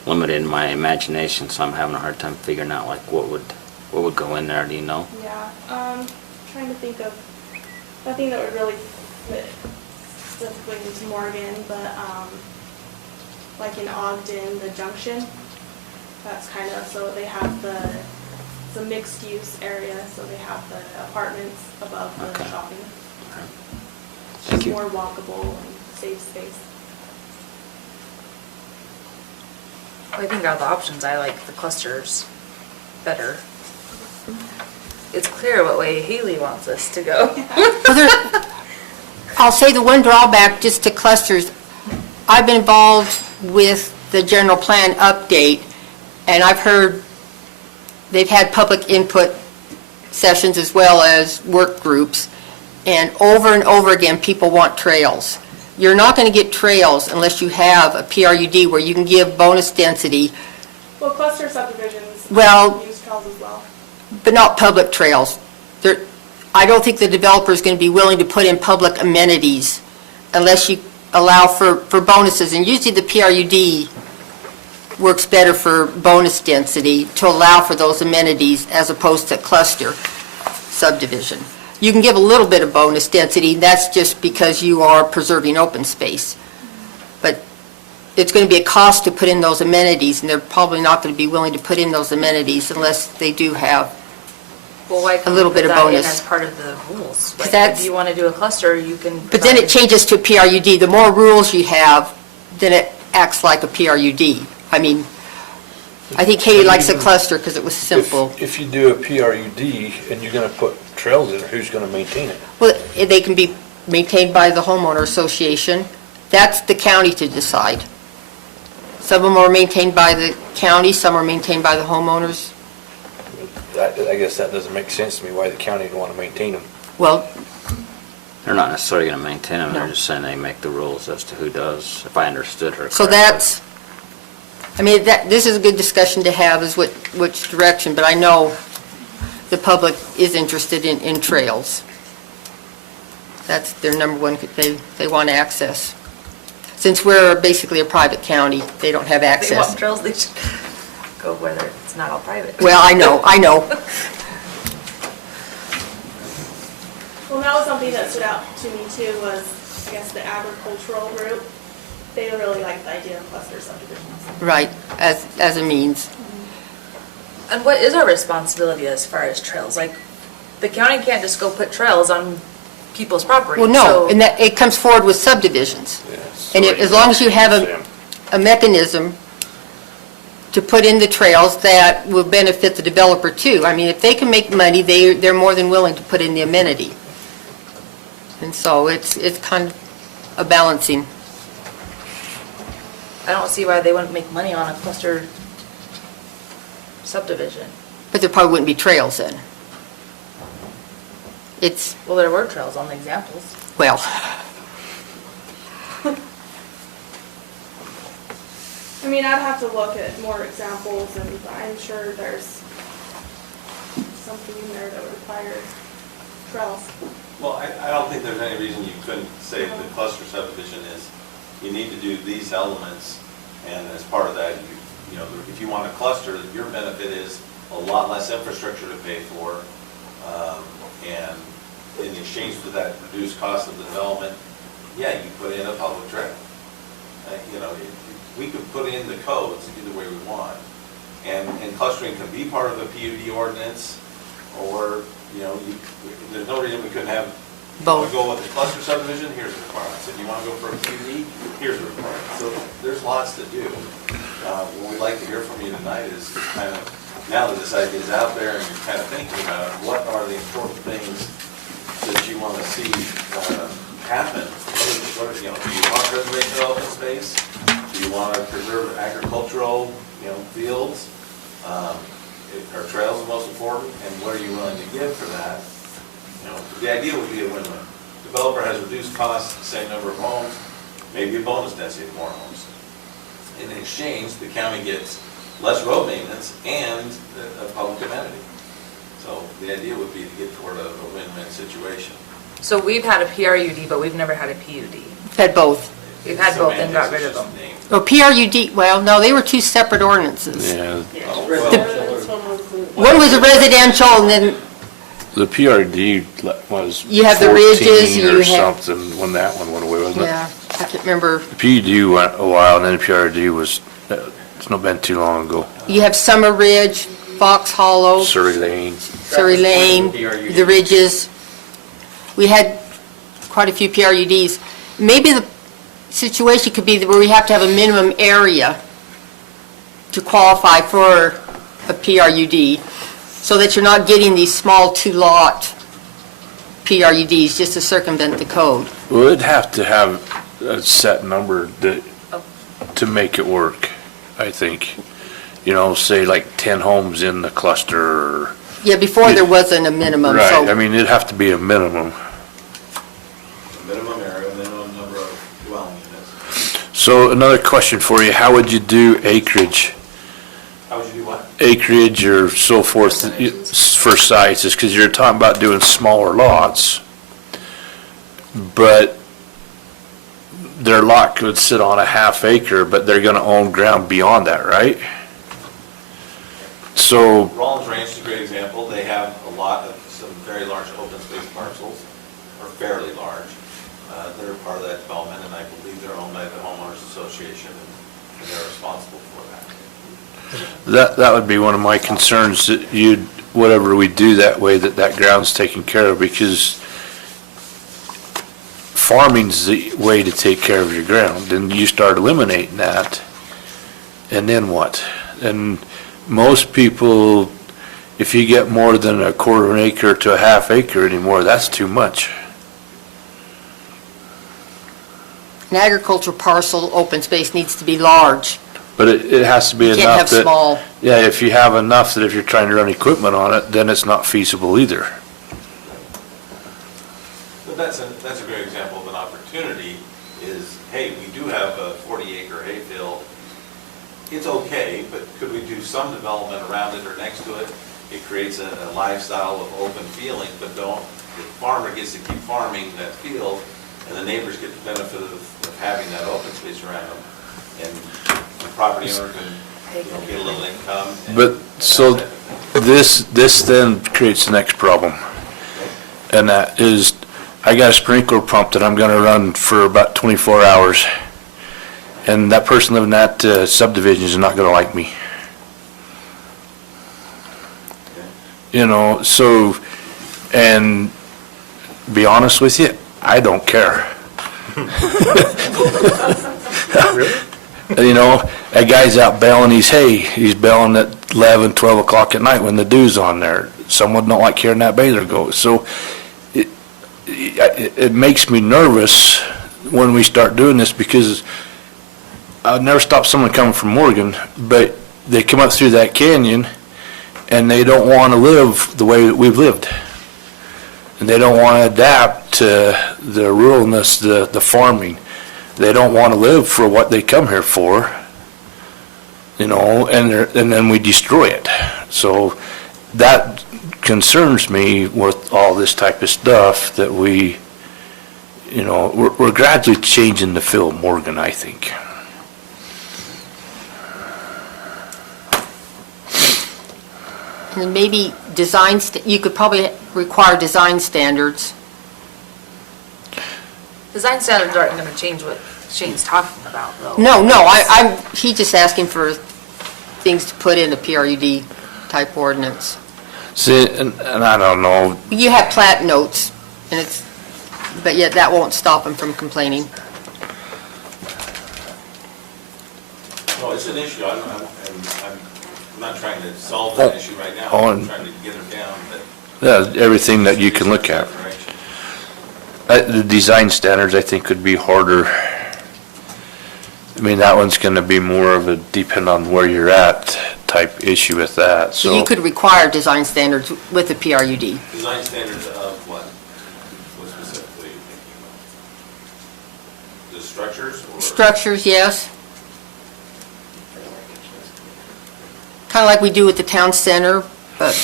limited in my imagination, so I'm having a hard time figuring out like what would go in there, do you know? Yeah, trying to think of nothing that would really fit specifically into Morgan, but like in Ogden, the Junction, that's kind of, so they have it's a mixed use area, so they have the apartments above the Okay. shopping. It's Thank just you. more walkable and safe space. I think out of the options, I like the clusters better. It's clear what way Haley wants us to go. I'll say the one drawback just to clusters, I've been involved with the general plan update, and I've heard they've had public input sessions as well as work groups, and over again, people want trails. You're not going to get trails unless you have a PRUD where you can give bonus density, Well, cluster subdivisions Well- use trails as well. but not public trails. I don't think the developer is going to be willing to put in public amenities unless you allow for bonuses. And usually the PRUD works better for bonus density to allow for those amenities as opposed to cluster subdivision. You can give a little bit of bonus density, that's just because you are preserving open space. But it's going to be a cost to put in those amenities, and they're probably not going to be willing to put in those amenities unless they do have Well, why can't A little we bit put of that in bonus. as part of the rules? Like, that's- if you want to do a cluster, you can. But then it provide- changes to a PRUD. The more rules you have, then it acts like a PRUD. I mean, I think Haley likes a cluster because it was simple. If you do a PRUD and you're gonna put trails in it, who's gonna maintain it? Well, they can be maintained by the homeowner association. That's the county to decide. Some of them are maintained by the county, some are maintained by the homeowners. I guess that doesn't make sense to me, why the county would wanna maintain them. Well, They're not necessarily going to maintain them, they're No. just saying they make the rules as to who does, if I understood her so correctly. this is a good discussion to have, is which direction, but I know the public is interested in trails. That's their number one, they want access. Since we're basically a private county, they don't have They access. want trails, they should go where it's not all private. Well, I know. Well, that was something that stood out to me too, was, I guess, the agricultural route. they really like the idea of cluster subdivisions. Right, as a means. And what is our responsibility as far as trails? Like, the county can't just go put trails on people's property. Well, no, so- and that, it comes forward with subdivisions. And as long as you have a mechanism to put in the trails that will benefit the developer too. I mean, if they can make money, they're more than willing to put in the amenity. And so it's kind of a balancing. I don't see why they wouldn't make money on a cluster subdivision. But there probably wouldn't be trails then. It's, Well, there were trails on the examples. well, I mean, I'd have to look at more examples, and I'm sure there's something in there that would require trails. Well, I don't think there's any reason you couldn't say the cluster subdivision is, you need to do these elements, and as part of that, you know, if you want a cluster, your benefit is a lot less infrastructure to pay for, and in exchange for that reduced cost of the development, yeah, you put in a public trail. You know, we could put in the codes either way we want, and clustering can be part of the PUD ordinance, or, you know, there's no reason we couldn't have, you want to go with the cluster subdivision, here's the requirements. If you want to go for a PUD, here's the requirements. So there's lots to do. What we'd like to hear from you tonight is kind of, now that this idea is out there and you're kind of thinking about it, what are the important things that you want to see happen? You know, do you want preservation of open space? Do you want to preserve agricultural, you know, fields? Are trails the most important? And what are you willing to give for that? You know, the idea would be a win-win. Developer has reduced costs, same number of homes, maybe a bonus density of more homes. In exchange, the county gets less road maintenance and a public amenity. So the idea would be to get toward a win-win situation. So we've had a PRUD, but we've never had a PUD. we've had both. We've had both and got rid of them. Or PRUD, well, no, they were two separate ordinances. Yeah, One was a residential and then, the PRD was You have the ridges, 14 you or have- something when that one went away, wasn't it? yeah, I can't remember. The PUD went a while, and then the PRD was, it's not been too long ago. You have Summer Ridge, Fox Hollow, Surrey Lane. Surrey Lane, the ridges. We had quite a few PRUDs. Maybe the situation could be where we have to have a minimum area to qualify for a PRUD, so that you're not getting these small two-lot PRUDs just to circumvent the code. Well, it'd have to have a set number to make it work, I think. You know, say like 10 homes in the cluster, or... Yeah, before there wasn't a minimum, Right, so... I mean, it'd have to be a minimum. Minimum area, minimum number of dwelling units. So another question for you, how would you do acreage? How would you do what? Acreage or so forth for sizes, because you're talking about doing smaller lots, but their lot could sit on a half acre, but they're gonna own ground beyond that, right? So, Rollins Ranch is a great example. They have a lot of some very large open space parcels, or fairly large, that are part of that development, and I believe they're owned by the homeowners association, and they're responsible for that. that would be one of my concerns, that whatever we do that way, that ground's taken care of, because farming's the way to take care of your ground, and you start eliminating that, and then what? And most people, if you get more than a quarter of an acre to a half acre anymore, that's too much. An agricultural parcel, open space needs to be large. But it has to be You enough can't have that... small. Yeah, if you have enough that if you're trying to run equipment on it, then it's not feasible either. But that's a great example of an opportunity is, hey, we do have a 40-acre hayfield. It's okay, but could we do some development around it or next to it? It creates a lifestyle of open feeling, but the farmer gets to keep farming that field, and the neighbors get the benefit of having that open space around them. And the property owner can, get a little income. But, so, this then creates the next problem. And that is, I got a sprinkler pump that I'm gonna run for about 24 hours. And that person living in that subdivision is not gonna like me. You know, so, and be honest with you, I don't care. You know, that guy's out baling his hay, he's baling at 11, 12 o'clock at night when the dew's on there. Someone don't like hearing that baler go. So it makes me nervous when we start doing this, because I've never stopped someone coming from Morgan, but they come up through that canyon and they don't want to live the way that we've lived. And they don't want to adapt to the ruralness, the farming. They don't want to live for what they come here for, you know, and then we destroy it. So that concerns me with all this type of stuff that we, you know, we're gradually changing the feel of Morgan, I think. And maybe you could probably require design standards. Design standards aren't gonna change what Shane's talking about, though. No, he's just asking for things to put in a PRUD type ordinance. See, and I don't know, You have plat notes, and but yet that won't stop them from complaining. No, it's an issue. I'm not trying to solve that issue right now. I'm trying to get her down, but. yeah, everything that you can look at. The design standards, I think, could be harder. I mean, that one's gonna be more of a depend on where you're at type issue with that, So you could require design standards with the PRUD. Design standards of what? What specifically are you thinking about? The structures or? Structures, yes. Kind of like we do with the town center, but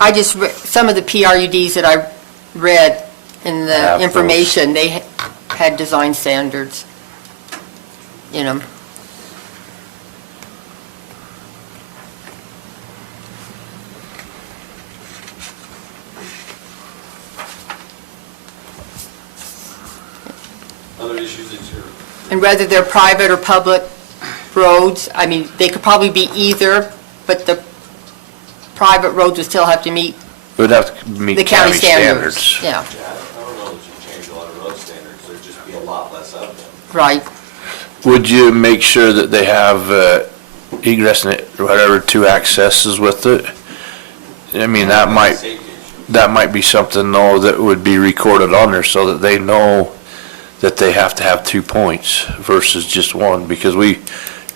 I just, some of the PRUDs that I read in the Have those. information, they had design standards in them. Other issues that you're. And whether they're private or public roads, I mean, they could probably be either, but the private roads would still have to meet It would have to meet the county standards. Yeah, Yeah, I don't know that you change a lot of road standards. There'd just be a lot less of them. right. Would you make sure that they have egress and whatever, 2 accesses with it? I mean, that might be something, though, that would be recorded on there so that they know that they have to have 2 points versus just one, because we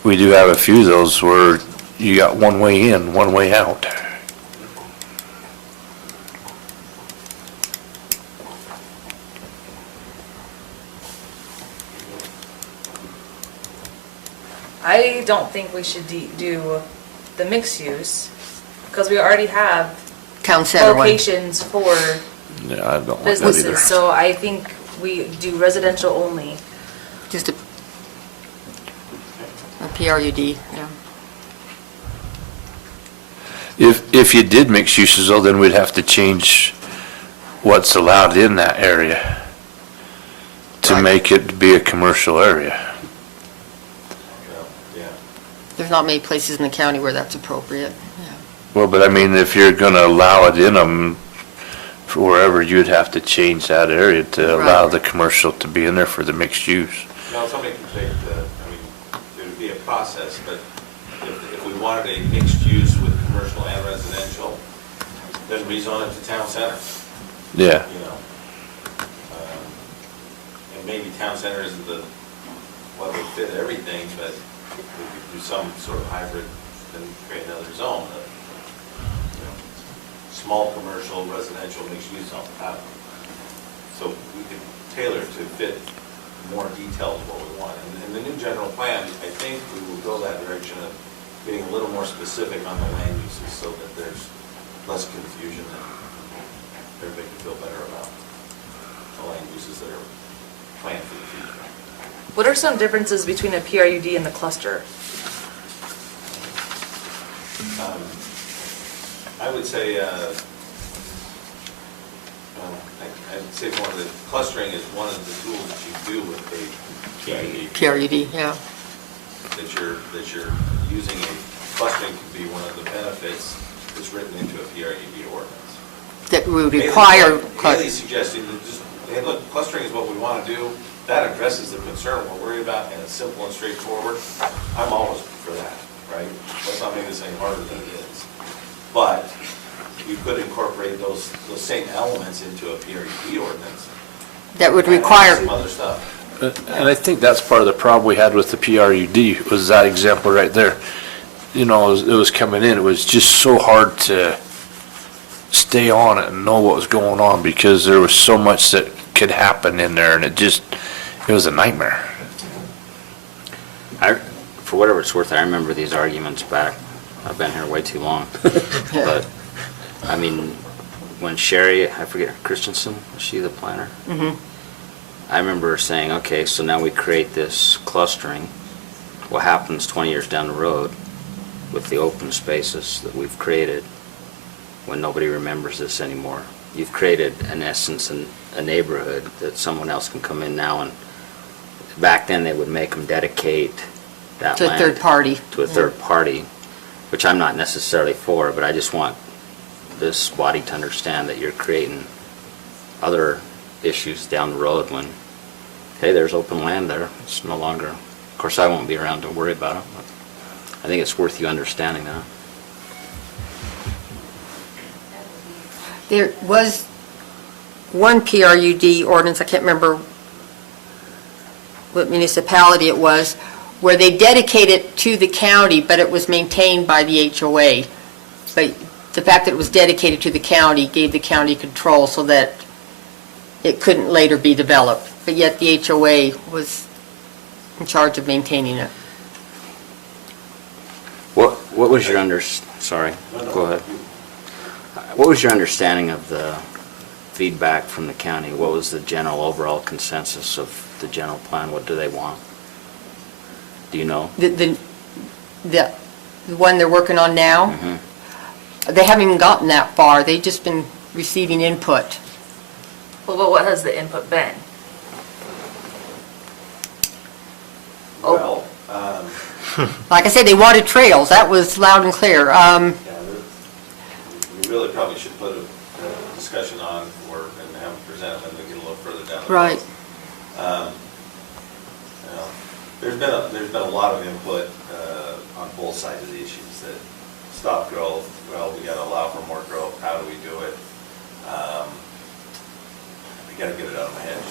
do have a few of those where you got one way in, one way out. I don't think we should do the mixed use, because we already have Town center one. locations for Yeah, I don't want that businesses, either. so I think we do residential only. Just a PRUD, yeah. If you did mix uses, though, then we'd have to change what's allowed in that area to make it be a commercial area. Yeah. There's not many places in the county where that's appropriate. Well, but I mean, if you're gonna allow it in them, for wherever, you'd have to change that area to allow Right. the commercial to be in there for the mixed use. Now, somebody can take the, I mean, there would be a process, but if we wanted a mixed use with commercial and residential, then rezone it to town center, Yeah, you know. And maybe town center isn't what would fit everything, but we could do some sort of hybrid and create another zone. You know, small commercial, residential, mixed use zone. So we could tailor to fit more details of what we want. And in the new general plan, I think we will go that direction of getting a little more specific on the land uses so that there's less confusion and everybody can feel better about the land uses that are planned for the future. What are some differences between a PRUD and the cluster? I would say, I I'd say more that clustering is one of the tools that you do with a PRUD. PRUD, yeah. That you're using a, clustering can be one of the benefits that's written into a PRUD ordinance. That would require. Haley's suggesting that just, hey, look, clustering is what we want to do. That addresses the concern we're worried about, and it's simple and straightforward. I'm always for that, right? Let's not make this any harder than it is. But you could incorporate those same elements into a PRUD ordinance. That would and require. some other stuff. And I think that's part of the problem we had with the PRUD, was that example right there. You know, it was coming in, it was just so hard to stay on it and know what was going on, because there was so much that could happen in there, and it was a nightmare. For whatever it's worth, I remember these arguments back, I've been here way too long. But, I mean, when Sherry, I forget, Christensen, was she the planner? Mm-hmm. I remember her saying, okay, so now we create this clustering. What happens 20 years down the road with the open spaces that we've created when nobody remembers this anymore? You've created, in essence, a neighborhood that someone else can come in now, and back then they would make them dedicate that To a land third party. to a third party, which I'm not necessarily for, but I just want this body to understand that you're creating other issues down the road when, hey, there's open land there. It's no longer, of course, I won't be around to worry about it, but I think it's worth you understanding that. There was one PRUD ordinance, I can't remember what municipality it was, where they dedicated it to the county, but it was maintained by the HOA. But the fact that it was dedicated to the county gave the county control so that it couldn't later be developed. But yet the HOA was in charge of maintaining it. What was your sorry, go ahead. What was your understanding of the feedback from the county? What was the general overall consensus of the general plan? What do they want? Do you know? The one they're working on now, Mm-hmm. they haven't even gotten that far. They've just been receiving input. Well, but what has the input been? Well, Like I said, they wanted trails. That was loud and clear. yeah, we really probably should put a discussion on, and have it presented when we get a little further down the road. Right. You know, there's been a lot of input on both sides of the issues, that stop growth, well, we gotta allow for more growth, how do we do it? I gotta get it out of my head.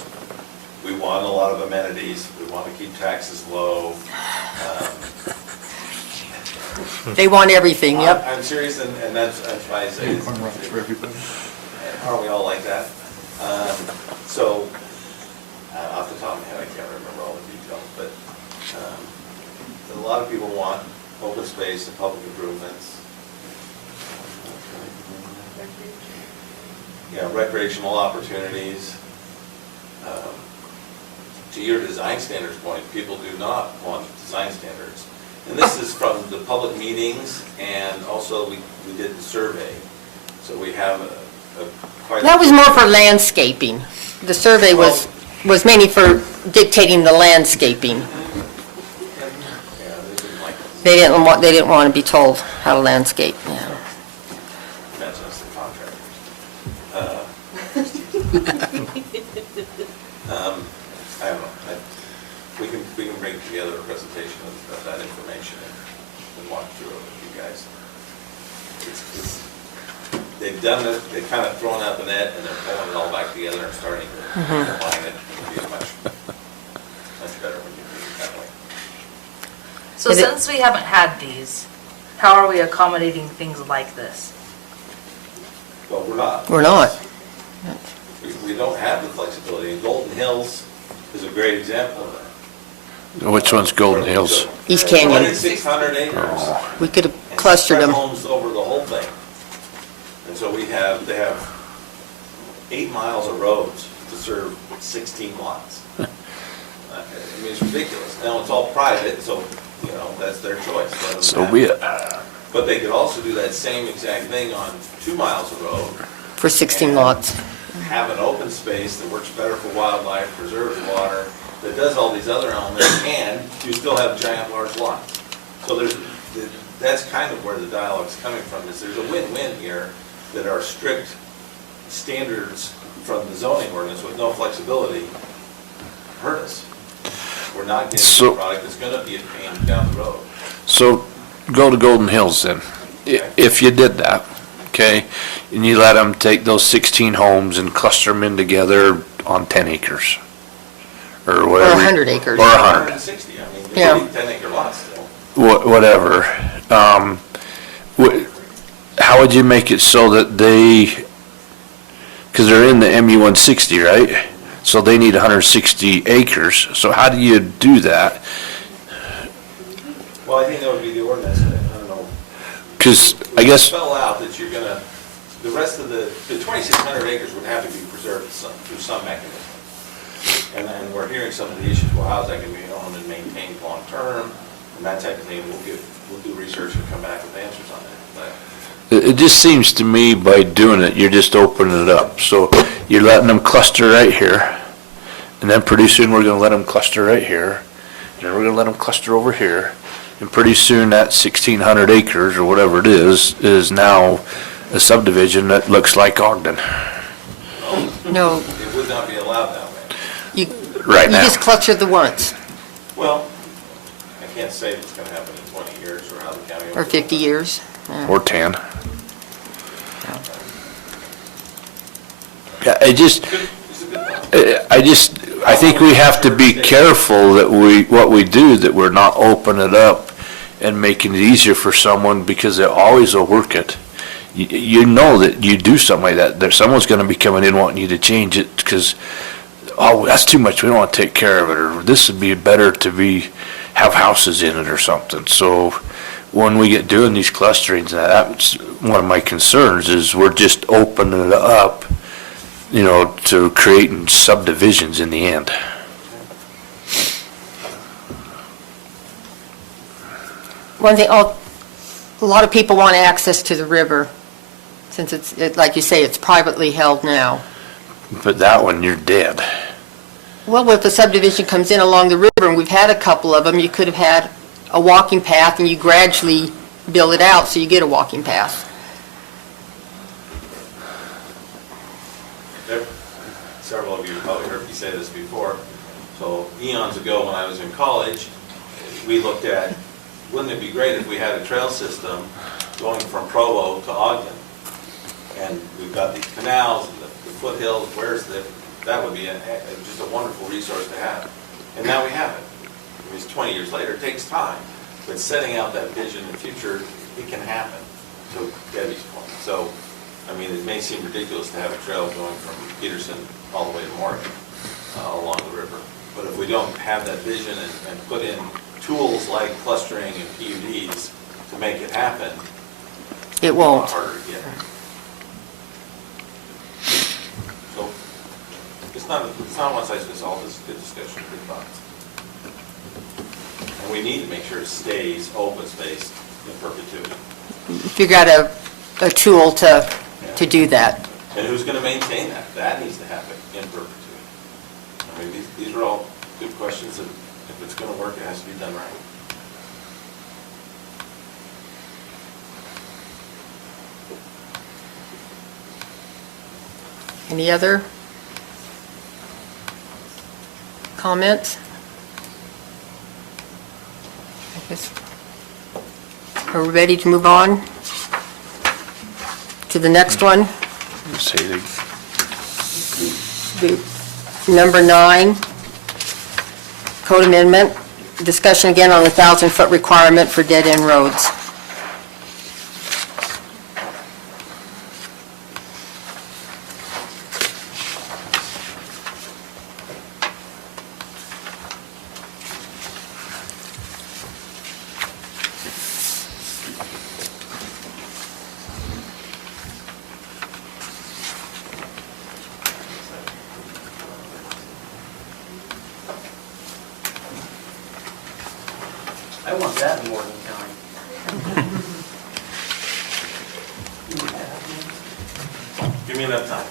We want a lot of amenities, we want to keep taxes low. They want everything, yep. I'm serious, and that's why I say, aren't we all like that? So, off the top of my head, I can't remember all the details, but a lot of people want open space and public improvements. Yeah, recreational opportunities. To your design standards point, people do not want design standards. And this is from the public meetings, and also we did the survey. So we have quite a... That was more for landscaping. The survey was mainly for dictating the landscaping. Yeah, they didn't like this. They didn't want to be told how to landscape, yeah. That's us, the contractors. I don't know. We can bring together a presentation of that information and walk through it with you guys. They've done it, they've kind of thrown out the net, and they're pulling it all back together and starting to combine it. It'll be much better when you do it that way. So since we haven't had these, how are we accommodating things like this? But we're not. We're not. We don't have the flexibility. And Golden Hills is a great example of that. Which one's Golden Hills? East Canyon. 2,600 acres. We could have And clustered spread them. homes over the whole thing. And so they have 8 miles of roads to serve 16 lots. I mean, it's ridiculous. Now, it's all private, so, you know, that's their choice. Let them So have be it. it. But they could also do that same exact thing on 2 miles of road. For 16 lots. have an open space that works better for wildlife, preserves water, that does all these other elements, and you still have giant large lots. So that's kind of where the dialogue's coming from, is there's a win-win here that are strict standards from the zoning ordinance with no flexibility hurt us. We're not getting a product that's gonna be a pain down the road. So go to Golden Hills then. If you did that, okay, and you let them take those 16 homes and cluster them in together on 10 acres, or Or whatever. 100 acres. Or 100, 160, I mean, Yeah. they're 10-acre lots still. whatever. How would you make it so that they, because they're in the MU 160, right? So they need 160 acres, so how do you do that? Well, I think that would be the ordinance, I don't know. Because I guess, Spell out that you're gonna, the rest of the 2,600 acres would have to be preserved through some mechanism. And then we're hearing some of the issues, well, how's that gonna be owned and maintained long-term, and that type of thing. We'll do research and come back with answers on that. But it just seems to me by doing it, you're just opening it up. So you're letting them cluster right here, and then pretty soon we're gonna let them cluster right here, and then we're gonna let them cluster over here, and pretty soon that 1,600 acres, or whatever it is now a subdivision that looks like Ogden No, it would not be allowed that way. you right you now. just cluster the once, Well, I can't say if it's gonna happen in 20 years or how the county. or 50 years. Or 10. Yeah, It's a good thought. I think we have to be careful that what we do, that we're not opening it up and making it easier for someone, because they always will work it. You know that you do something like that, someone's gonna be coming in wanting you to change it, because, oh, that's too much, we don't want to take care of it, or this would be better to have houses in it or something. So when we get doing these clusterings, that's one of my concerns, is we're just opening it up, to creating subdivisions in the end. One thing, a lot of people want access to the river, since like you say, it's privately held now. But that one, you're dead. Well, if a subdivision comes in along the river, and we've had a couple of them, you could have had a walking path, and you gradually build it out so you get a walking path. Several of you probably heard me say this before. So eons ago, when I was in college, we looked at, wouldn't it be great if we had a trail system going from Provo to Ogden? And we've got these canals and the foothills, that would be just a wonderful resource to have. And now we have it. I mean, it's 20 years later, it takes time, but setting out that vision in the future, it can happen, to Debbie's point. So, I mean, it may seem ridiculous to have a trail going from Peterson all the way to Morgan along the river. But if we don't have that vision and put in tools like clustering and PUDs to make it happen, It won't. it's a lot harder to get. So, it's not one size fits all, this is good discussion, good thoughts. And we need to make sure it stays open space in perpetuity. If you got a tool to do that. And who's going to maintain that? That needs to happen in perpetuity. I mean, these are all good questions, and if it's going to work, it has to be done right. Any other comments? I guess, are we ready to move on to the next one? Number 9, code amendment, discussion again on the 1,000-foot requirement for dead-end roads. I want that in Morgan County. Give me enough time.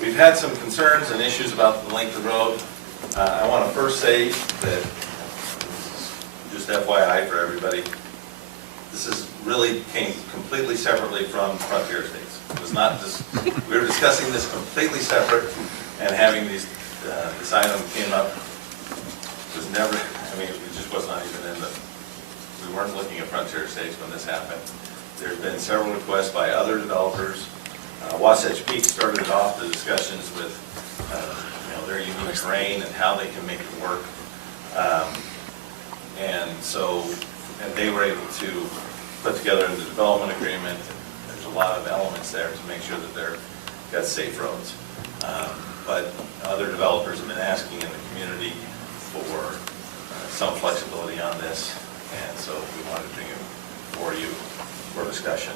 We've had some concerns and issues about the length of road. I want to first say that, just FYI for everybody, this is really came completely separately from Frontier Estates. It was not just, we were discussing this completely separate, and having this item came up, was never, I mean, it just was not even in the, we weren't looking at Frontier Estates when this happened. There's been several requests by other developers. Wasatch Peak started off the discussions with, their unique terrain and how they can make it work. And they were able to put together the development agreement. There's a lot of elements there to make sure that they've got safe roads. But other developers have been asking in the community for some flexibility on this, and so we wanted to bring it for you for discussion.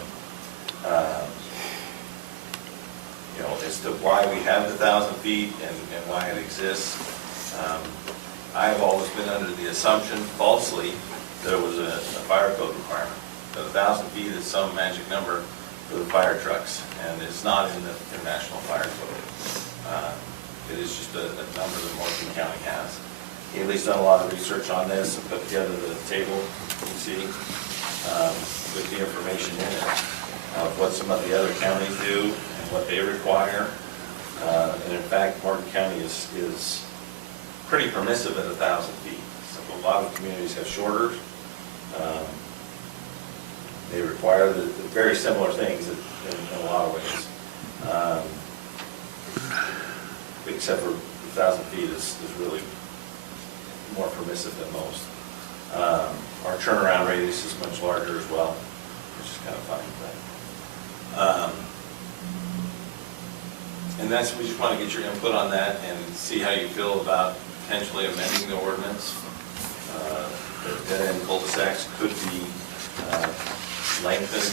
As to why we have the 1,000 feet and why it exists. I've always been under the assumption, falsely, there was a fire code requirement. That 1,000 feet is some magic number for the fire trucks, and it's not in the National Fire Code. It is just a number that Morgan County has. Haley's done a lot of research on this and put together the table, you see, with the information in it, of what some of the other counties do and what they require. And in fact, Morgan County is pretty permissive at 1,000 feet. So a lot of communities have shorter. They require the very similar things in a lot of ways. Except for 1,000 feet is really more permissive than most. Our turnaround radius is much larger as well, which is kind of funny. And we just want to get your input on that and see how you feel about potentially amending the ordinance. The dead-end cul-de-sacs could be lengthened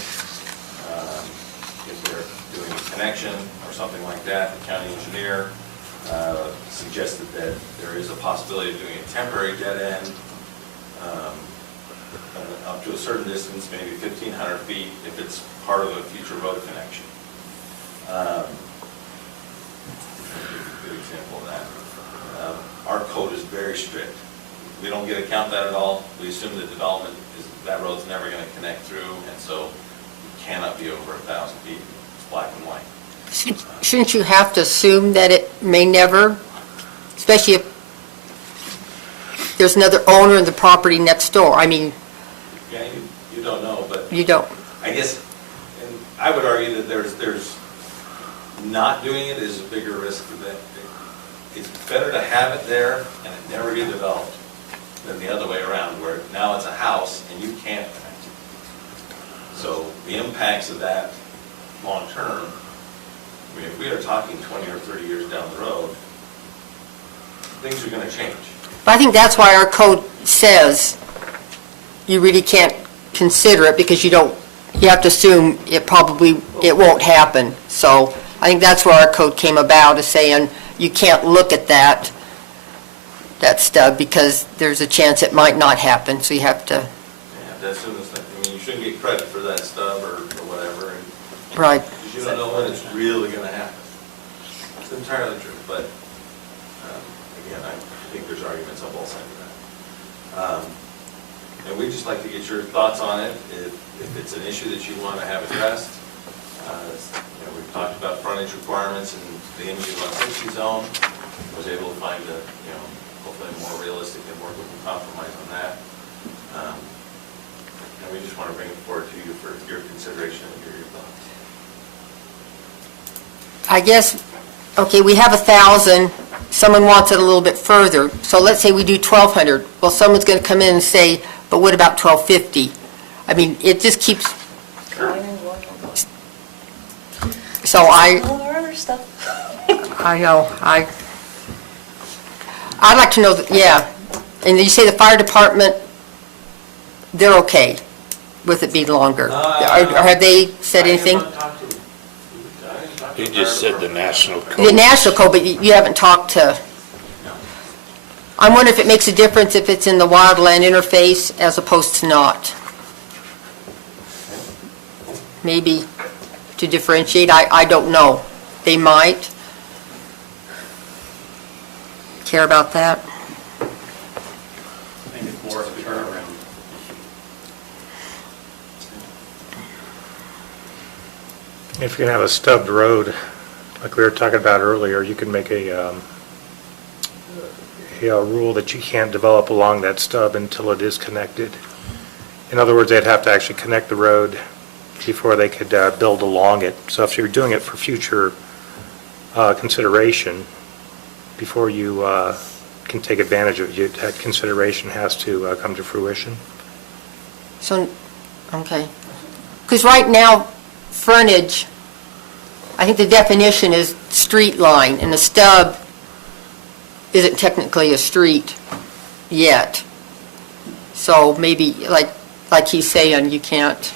if they're doing a connection or something like that. The county engineer suggested that there is a possibility of doing a temporary dead end up to a certain distance, maybe 1,500 feet, if it's part of a future road connection. A good example of that. Our code is very strict. We don't get to count that at all. We assume that development that road's never going to connect through, and so it cannot be over 1,000 feet. It's black and white. Shouldn't you have to assume that it may never, especially if there's another owner in the property next door? I mean... Yeah, you don't know, but... You don't. I guess, and I would argue that there's not doing it is a bigger risk that it's better to have it there and it never get developed than the other way around, where now it's a house and you can't connect it. So the impacts of that long term, I mean, if we are talking 20 or 30 years down the road, things are going to change. But I think that's why our code says you really can't consider it, because you have to assume it won't happen. So I think that's where our code came about, is saying you can't look at that stub because there's a chance it might not happen, so you have to... Yeah, that's you shouldn't get credit for that stub or whatever. Right. Because you don't know when it's really going to happen. It's entirely true, but again, I think there's arguments on both sides of that. And we'd just like to get your thoughts on it, if it's an issue that you want to have addressed. We've talked about frontage requirements and the MU-160 zone. Was able to find a, hopefully more realistic and workable compromise on that. And we just want to bring it forward to you for your consideration and your thoughts. I guess, okay, we have 1,000, someone wants it a little bit further, so let's say we do 1,200. Well, someone's going to come in and say, but what about 1,250? I mean, it just keeps... So All our other stuff. I know, I'd like to know, yeah, and you say the fire department, they're okay with it being longer? Or have they said anything? He just said the national code. The national code, but you haven't talked to... I'm wondering if it makes a difference if it's in the wildland interface as opposed to not. Maybe. to differentiate? I don't know. They might care about that. I think it's more of a turnaround. If you have a stubbed road, like we were talking about earlier, you can make a rule that you can't develop along that stub until it is connected. In other words, they'd have to actually connect the road before they could build along it. So if you're doing it for future consideration, before you can take advantage of it, that consideration has to come to fruition. So, okay. Because right now, frontage, I think the definition is street line, and the stub isn't technically a street yet. So maybe, like he's saying, you can't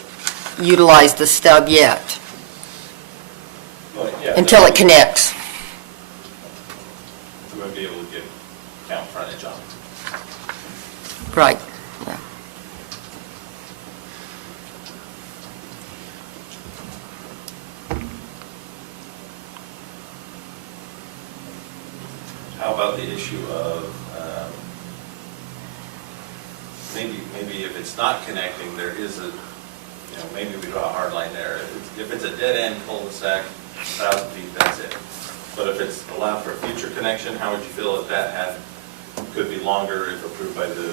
utilize the stub yet Well, yeah, until it connects. We won't be able to get count frontage on it. Right, yeah. How about the issue of, maybe if it's not connecting, there is a, maybe we draw a hard line there. If it's a dead-end cul-de-sac, 1,000 feet, that's it. But if it's allowed for a future connection, how would you feel if that could be longer if approved by the,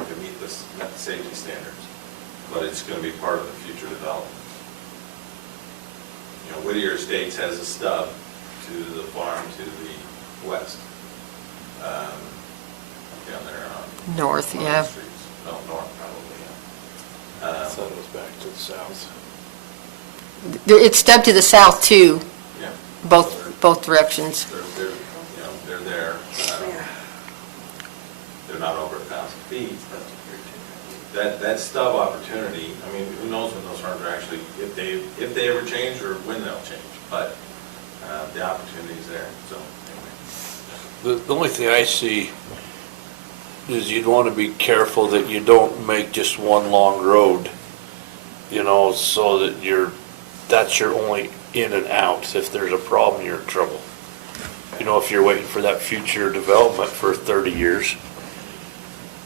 if it meet the safety standards? But it's going to be part of the future development. Whittier Estates has a stub to the farm to the west. Down there on. North, one of yeah. the streets. No, north probably, yeah. So it goes back to the south. It's stubbed to the south too, Yeah. both directions. They're there. They're not over 1,000 feet. That stub opportunity, I mean, who knows when those farms are actually, if they ever change or when they'll change, but the opportunity's there, so anyway. The only thing I see is you'd want to be careful that you don't make just one long road, so that that's your only in and out. If there's a problem, you're in trouble. If you're waiting for that future development for 30 years,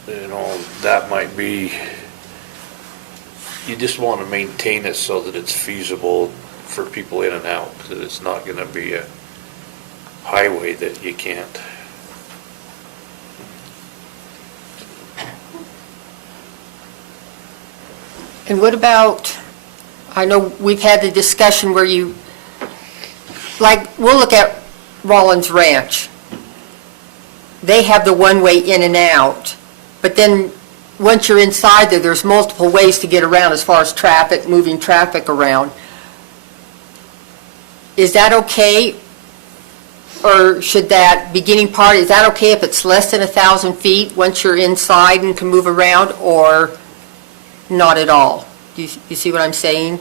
that might be, you just want to maintain it so that it's feasible for people in and out, that it's not going to be a highway that you can't. And what about, I know we've had the discussion where we'll look at Rollins Ranch. They have the one-way in and out, but then once you're inside there, there's multiple ways to get around as far as traffic, moving traffic around. Is that okay? Or should that beginning part, is that okay if it's less than 1,000 feet once you're inside and can move around, or not at all? Do you see what I'm saying?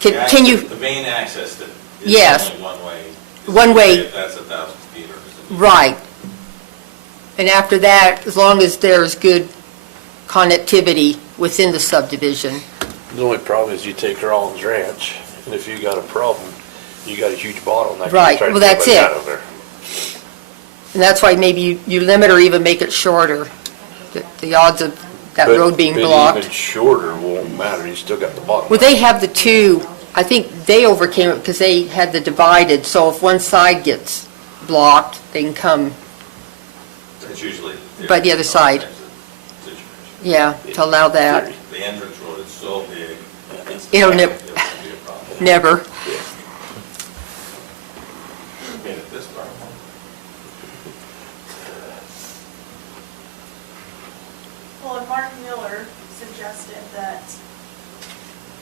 Can you? The main access is Yes. only one way. One way. If that's 1,000 feet or something. Right. And after that, as long as there's good connectivity within the subdivision. The only problem is you take Rollins Ranch, and if you got a problem, you got a huge bottleneck. Right, Trying to well, get that's everybody it. out of there. And that's why maybe you limit or even make it shorter. The odds of that But- road being but blocked. even shorter won't matter, you still got the bottleneck. Well, they have the two, I think they overcame it because they had the divided, so if one side gets blocked, they can come, It's usually. By the other side. types of situations. yeah, to allow that. The entrance road is so big. it's It'll it nip- won't be a problem. Never. Made it this far. Well, and Mark Miller suggested that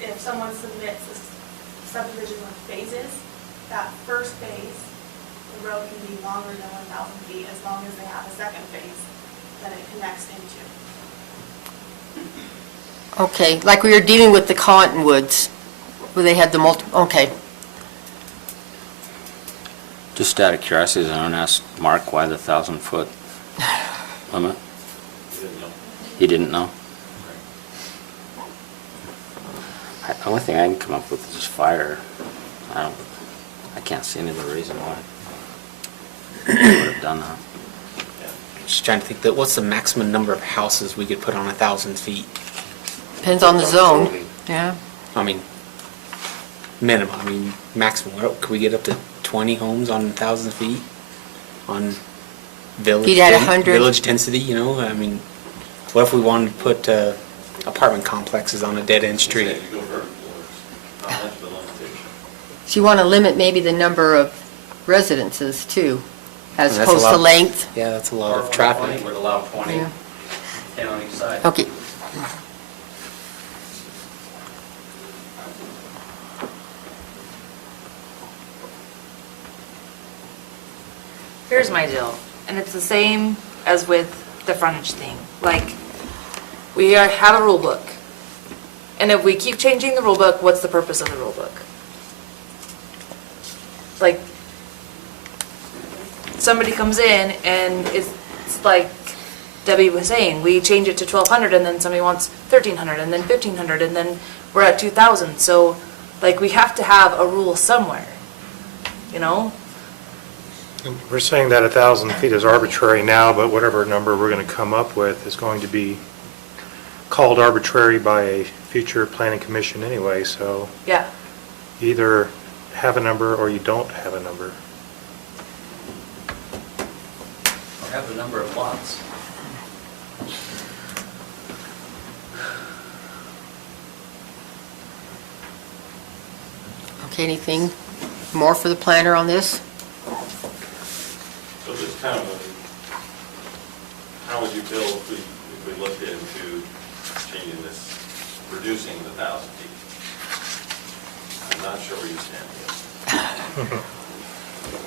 if someone submits a subdivision with phases, that first phase, the road can be longer than 1,000 feet as long as they have a second phase that it connects into. Okay, like we were dealing with the Cottonwoods, where they had the okay. Just out of curiosity, I don't ask Mark why the 1,000-foot limit? You didn't know. He didn't know? The only thing I can come up with is fire. I can't see any other reason why they would have done that. Just trying to think that what's the maximum number of houses we could put on 1,000 feet? Depends on the zone. Yeah. I mean, minimum, I mean, maximum. Could we get up to 20 homes on 1,000 feet? On village, You'd add 100. Village density, you know? I mean, what if we wanted to put apartment complexes on a dead-end street? You go vertical, it's not much of a limitation. So you want to limit maybe the number of residences too, as That's a opposed to lot. length? Yeah, that's a lot Or of 20 traffic. would allow 20, Yeah. 10 on each side. Okay. Here's my deal, and it's the same as with the frontage thing. Like, we have a rule book, and if we keep changing the rule book, what's the purpose of the rule book? Like, somebody comes in and it's like Debbie was saying, we change it to 1,200 and then somebody wants 1,300 and then 1,500 and then we're at 2,000. So, like, we have to have a rule somewhere, you know? We're saying that 1,000 feet is arbitrary now, but whatever number we're going to come up with is going to be called arbitrary by a future planning commission anyway, so Yeah. either have a number or you don't have a number. Or have the number of lots. Okay, anything more for the planner on this? So just kind of, how would you feel if we looked into changing this, reducing the 1,000 feet? I'm not sure where you stand yet.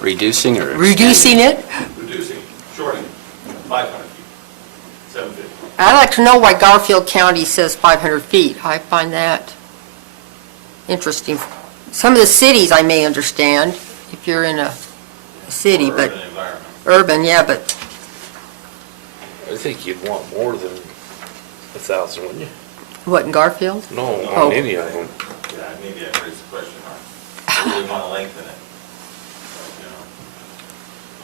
Reducing or Reducing it? Reducing, shorting, 500 feet, 750. I'd like to know why Garfield County says 500 feet. I find that interesting. Some of the cities I may understand, if you're in a city, Or but urban environment. urban, yeah, but I think you'd want more than 1,000, wouldn't you? what, in Garfield? No, Oh. on any of them. Yeah, maybe I raised the question mark. I really want to lengthen it. You know,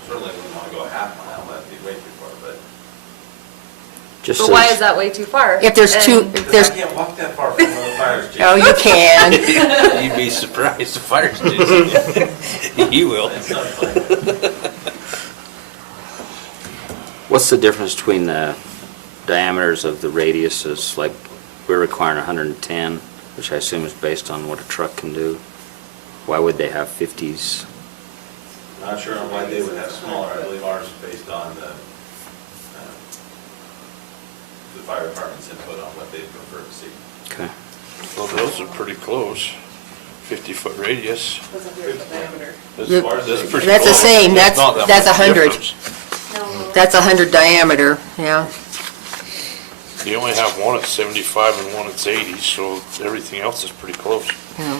certainly wouldn't want to go a half mile, that'd be way too far, but. just But why as- is that way too far? If there's two, And- if Because there's, I can't walk that far from one of the fire stations. oh, you can. You'd be surprised, the fire station. You will. It's not like- What's the difference between the diameters of the radiuses? Like, we're requiring 110, which I assume is based on what a truck can do. Why would they have 50s? Not sure on why they would have smaller, I believe ours is based on the fire department's input on what they'd prefer to see. Okay. Well, those are pretty close, 50-foot radius. As Yep. far as That's they- pretty That's the close. same. That's That's- not that that's much 100. difference. That's 100 diameter, yeah. You only have one at 75 and one that's 80, so everything else is pretty close. Yeah.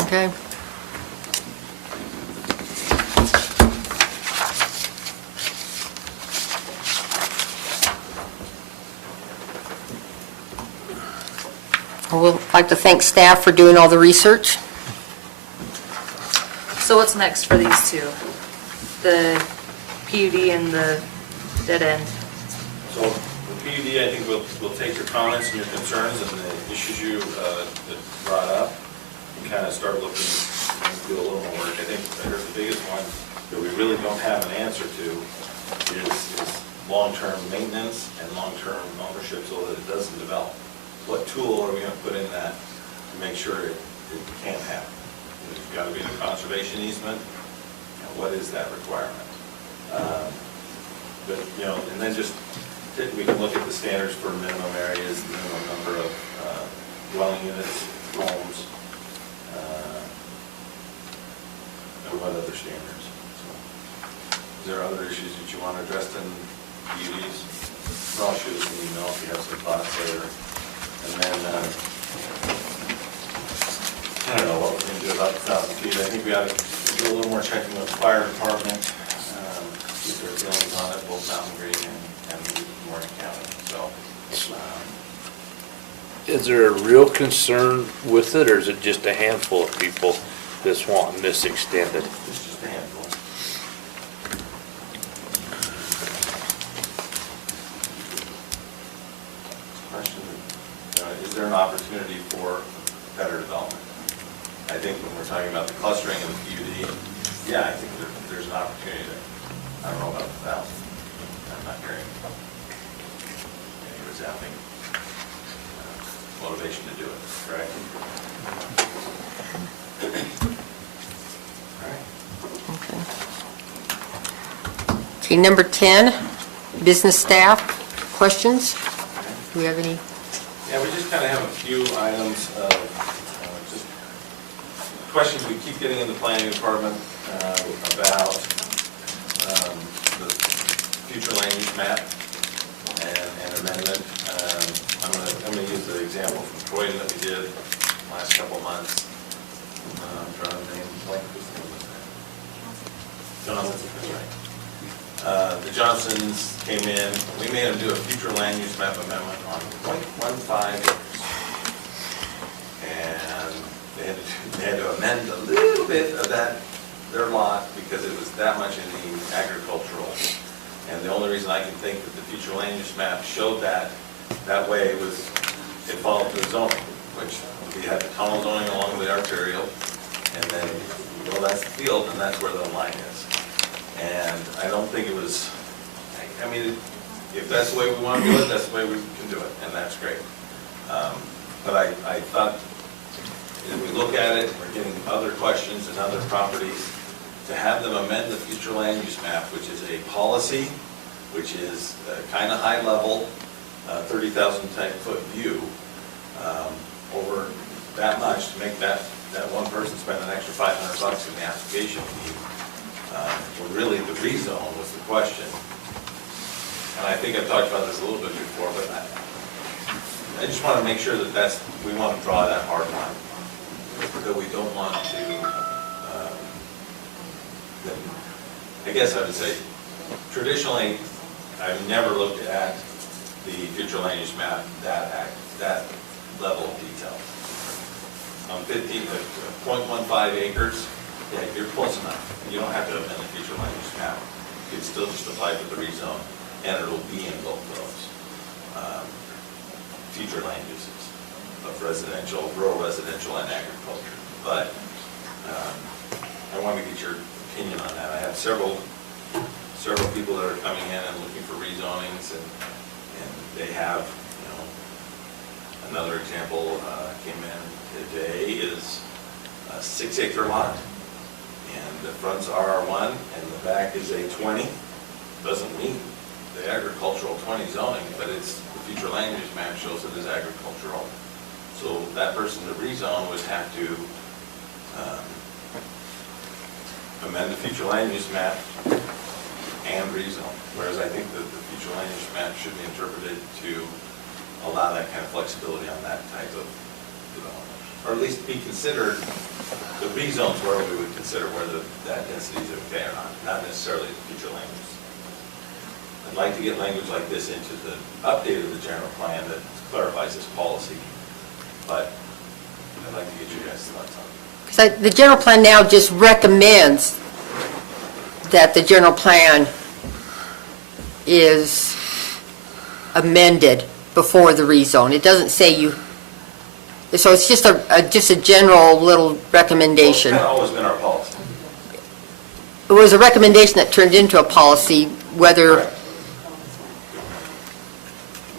Okay. I would like to thank staff for doing all the research. So what's next for these two? The PUD and the dead end? So the PUD, I think we'll take your comments and your concerns and the issues you that brought up and kind of start looking and do a little more work. I think the biggest one that we really don't have an answer to is long-term maintenance and long-term ownership so that it doesn't develop. What tool are we going to put in that to make sure it can't happen? It's got to be the conservation easement. What is that requirement? But, you know, and then just, we can look at the standards for minimum areas, the minimum number of dwelling units, homes, and what other standards. So, is there other issues that you want addressed in PUDs? I'll shoot us an email if you have some thoughts later. And then, I don't know what we're going to do about the 1,000 feet. I think we ought to do a little more checking with the fire department, get their feelings on it, both Mountain Green and Warren County, so. Is there a real concern with it, or is it just a handful of people that's wanting this extended? It's just a handful. Question, is there an opportunity for better development? I think when we're talking about the clustering of the PUD, yeah, I think there's an opportunity there. I don't know about 1,000. I'm not hearing any resounding motivation to do it, correct? All right. Okay, number 10, business staff, questions? Do we have any? Yeah, we just kind of have a few items of just questions we keep getting in the planning department about the future land use map and amendment. I'm going to use the example from Croydon that we did last couple of months. I'm trying to name blank. Whose name was that? Johnson, that's right. The Johnsons came in, we made them do a future land use map amendment on 0.15 acres. And they had to amend a little bit of their lot because it was that much in the agricultural. And the only reason I can think that the future land use map showed that way was it followed the zoning, which we had the tunnel zoning along the arterial, and then, well, that's the field, and that's where the line is. And I don't think it was, I mean, if that's the way we want to do it, that's the way we can do it, and that's great. But I thought, if we look at it, we're getting other questions and other properties, to have them amend the future land use map, which is a policy, which is kind of high level, 30,000 type foot view, over that much, to make that one person spend an extra $500 in the application fee. Well, really, the rezone was the question. And I think I've talked about this a little bit before, but I just want to make sure that we want to draw that hard line. That we don't want to, I guess I would say, traditionally, I've never looked at the future land use map that level of detail. On 0.15 acres, yeah, you're close enough. You don't have to amend the future land use map. You can still just apply for the rezone, and it'll be in both those future land uses of residential, rural residential, and agriculture. But I want to get your opinion on that. I have several people that are coming in and looking for rezonings, and they have, another example came in today is a 6-acre lot. And the front's RR1 and the back is a 20. Doesn't meet the agricultural 20 zoning, but it's the future land use map shows it as agricultural. So that person to rezone would have to amend the future land use map and rezone. Whereas I think that the future land use map should be interpreted to allow that kind of flexibility on that type of development. Or at least be considered, the rezones where we would consider whether that density is okay or not necessarily the future land use. I'd like to get language like this into the update of the general plan that clarifies this policy, but I'd like to get your guys' thoughts on it. Because the general plan now just recommends that the general plan is amended before the rezone. It doesn't say you, so it's just a general little recommendation. Well, it's kind of always been our policy. It was a recommendation that turned into a policy, whether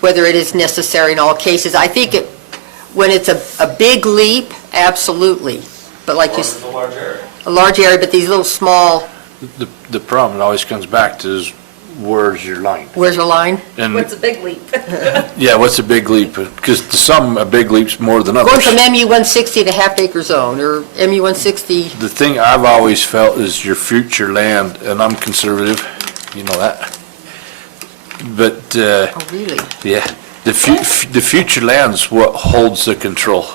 it is necessary in all cases. I think when it's a big leap, absolutely. But like you said, a large area. A large area, but these little small, The problem always comes back to is, where's your line? where's your line? And What's a big leap? yeah, what's a big leap? Because to some, a big leap's more than others. Going from MU 160 to half-acre zone, or MU 160, The thing I've always felt is your future land, and I'm conservative, you know that. But, oh, really? yeah, the future land's what holds the control,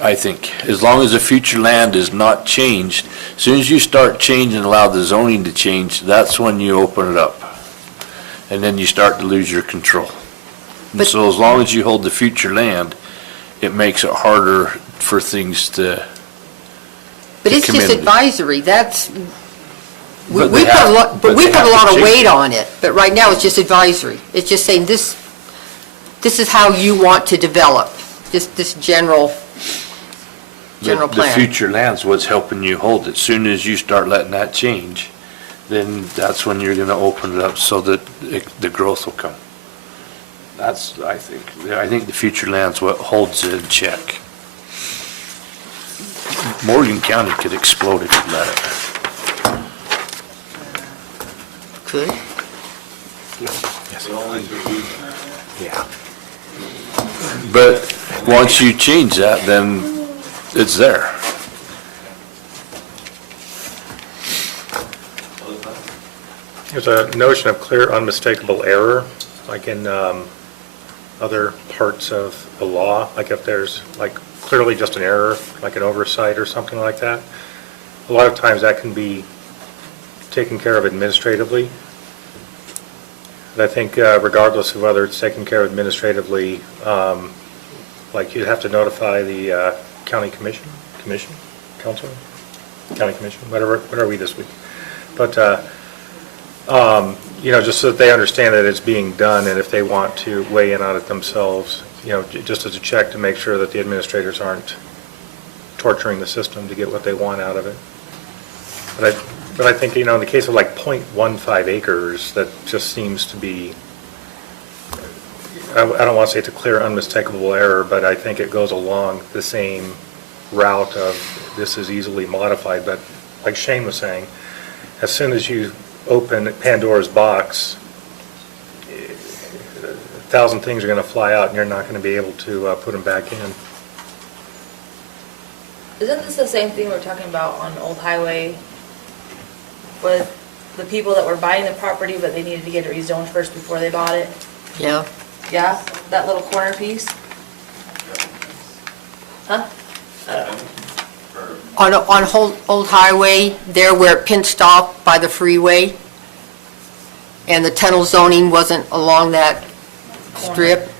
I think. As long as the future land is not changed, as soon as you start changing and allow the zoning to change, that's when you open it up. and then you start to lose your control. And But- so as long as you hold the future land, it makes it harder for things to, But it's come just in. advisory, that's, we But we they put a have- lot, but but we they put have a to lot of change weight it. on it, but right now it's just advisory. It's just saying this is how you want to develop, just this general the plan. future land's what's helping you hold it. Soon as you start letting that change, then that's when you're gonna open it up so that the growth will come. That's, I think the future land's what holds it in check. Morgan County could explode if you let it. Could. Yeah. But once you change that, then it's there. There's a notion of clear unmistakable error, like in other parts of the law, like if there's like clearly just an error, like an oversight or something like that. A lot of times that can be taken care of administratively. But I think regardless of whether it's taken care of administratively, like you'd have to notify the county commission, council, county commission, whatever, what are we this week? But, just so that they understand that it's being done, and if they want to weigh in on it themselves, just as a check to make sure that the administrators aren't torturing the system to get what they want out of it. But I think, in the case of like 0.15 acres, that just seems to be, I don't want to say it's a clear unmistakable error, but I think it goes along the same route of this is easily modified. But like Shane was saying, as soon as you open Pandora's box, 1,000 things are going to fly out and you're not going to be able to put them back in. Isn't this the same thing we were talking about on Old Highway with the people that were buying the property, but they needed to get it rezoned first before they bought it? Yeah. Yeah, that little corner piece? Huh? On Old Highway, there where it pinched off by the freeway, and the tunnel zoning wasn't along that strip.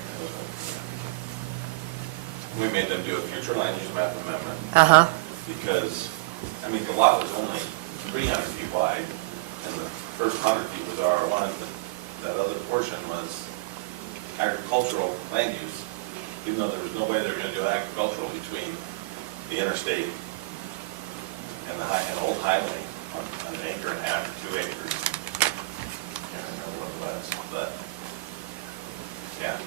We made them do a future land use map amendment Uh-huh. because, the lot was only 300 feet wide and the first 100 feet was R1. That other portion was agricultural land use, even though there was no way they were going to do agricultural between the interstate and an old highway on an acre and a half or 2 acres. I can't remember what it was, but yeah.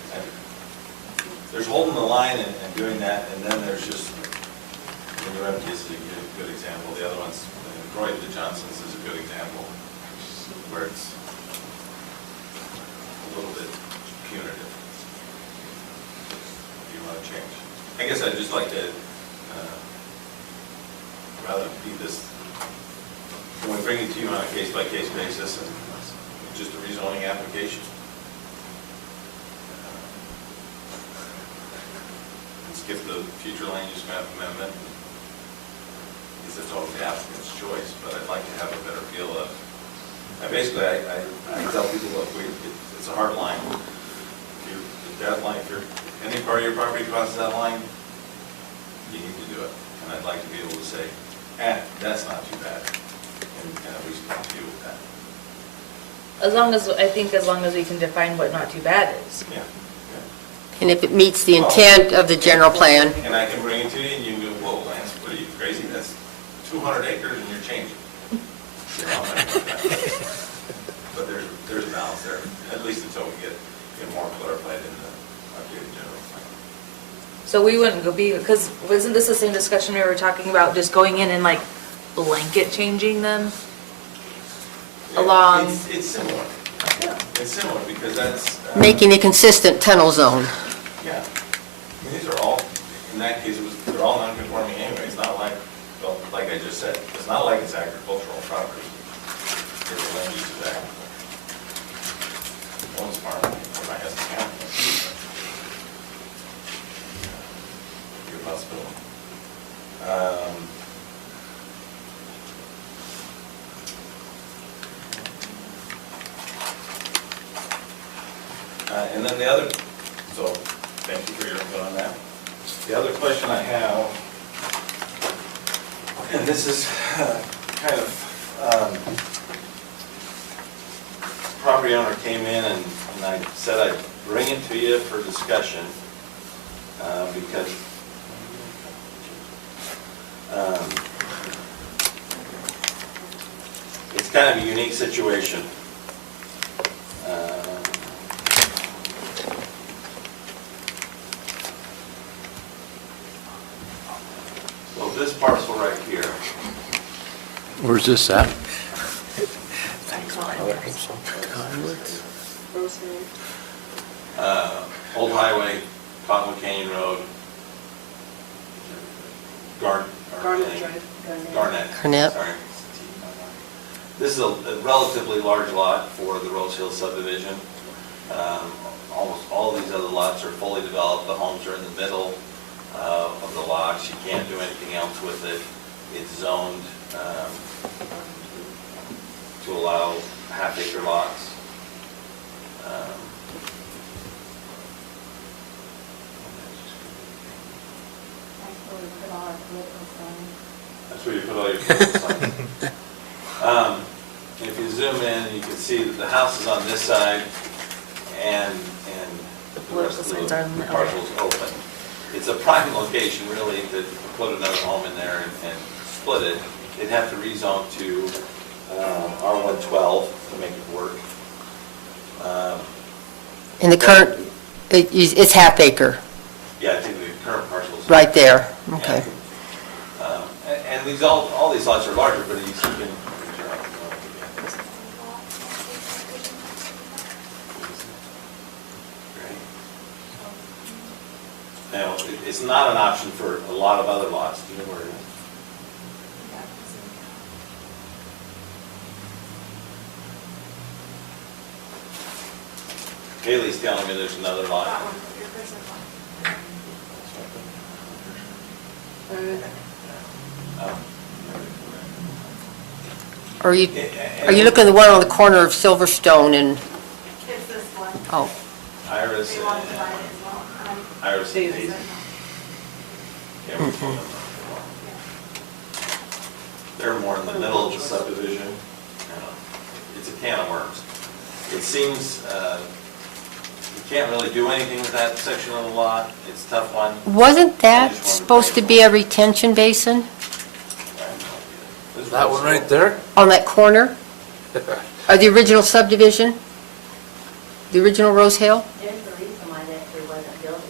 There's holding the line and doing that, and then there's just, the Remke is a good example. The other ones, Roy the Johnsons is a good example, where it's a little bit punitive. If you want to change. I guess I'd just like to, rather than be this, when we bring it to you on a case-by-case basis, and just a rezoning application. Skip the future land use map amendment, because it's always the applicant's choice, but I'd like to have a better feel of, I tell people, look, it's a hard line. If that line, if any part of your property crosses that line, you need to do it. And I'd like to be able to say, that's not too bad, and at least deal with that. As long as we can define what not too bad is. Yeah. And if it meets the intent of the general plan. And I can bring it to you, and you can go, whoa, Lance, what are you, crazy? That's 200 acres and you're changing. But there's a balance there, at least until we get more clarified in the updated general plan. So we wouldn't because wasn't this the same discussion we were talking about, just going in and like blanket changing them along? It's similar. Yeah, it's similar because that's. Making a consistent tunnel zone. Yeah. These are all, in that case, they're all non-conforming anyway. It's not like, well, like I just said, it's not like it's agricultural property. It's a land use of agriculture. One's farming, or my husband's county. Good possibility. And then the other, so, thank you for your input on that. The other question I have, and this is kind of, property owner came in and I said I'd bring it to you for discussion, because it's kind of a unique situation. So this parcel right here, Where's this at? Old Highway, Cottonwood Canyon Road, Garnet. Garnet. Sorry. This is a relatively large lot for the Rose Hill subdivision. Almost all of these other lots are fully developed. The homes are in the middle of the lots. You can't do anything else with it. It's zoned to allow half-acre lots. That's where you put all your political signs. If you zoom in, you can see that the house is on this side and the rest of the parcel is open. It's a prime location really to put another home in there and split it. They'd have to rezone to R112 to make it work. In the current, it's half acre, Yeah, I think the current parcel is. right there, okay. And these, all these lots are larger, but you can. Now, it's not an option for a lot of other lots. Do you know where it is? Haley's telling me there's another lot. Oh. Are you looking at the one on the corner of Silverstone and, It's this one. oh, Iris They and want to divide it as well. Iris and Daisy. Yeah, we're pulling them up. They're more in the middle of the subdivision. It's a can of worms. It seems you can't really do anything with that section of the lot. It's a tough one. wasn't that supposed to be a retention basin That one right there? on that corner? Or the original subdivision? The original Rose Hill? There's a reason why that there wasn't buildable,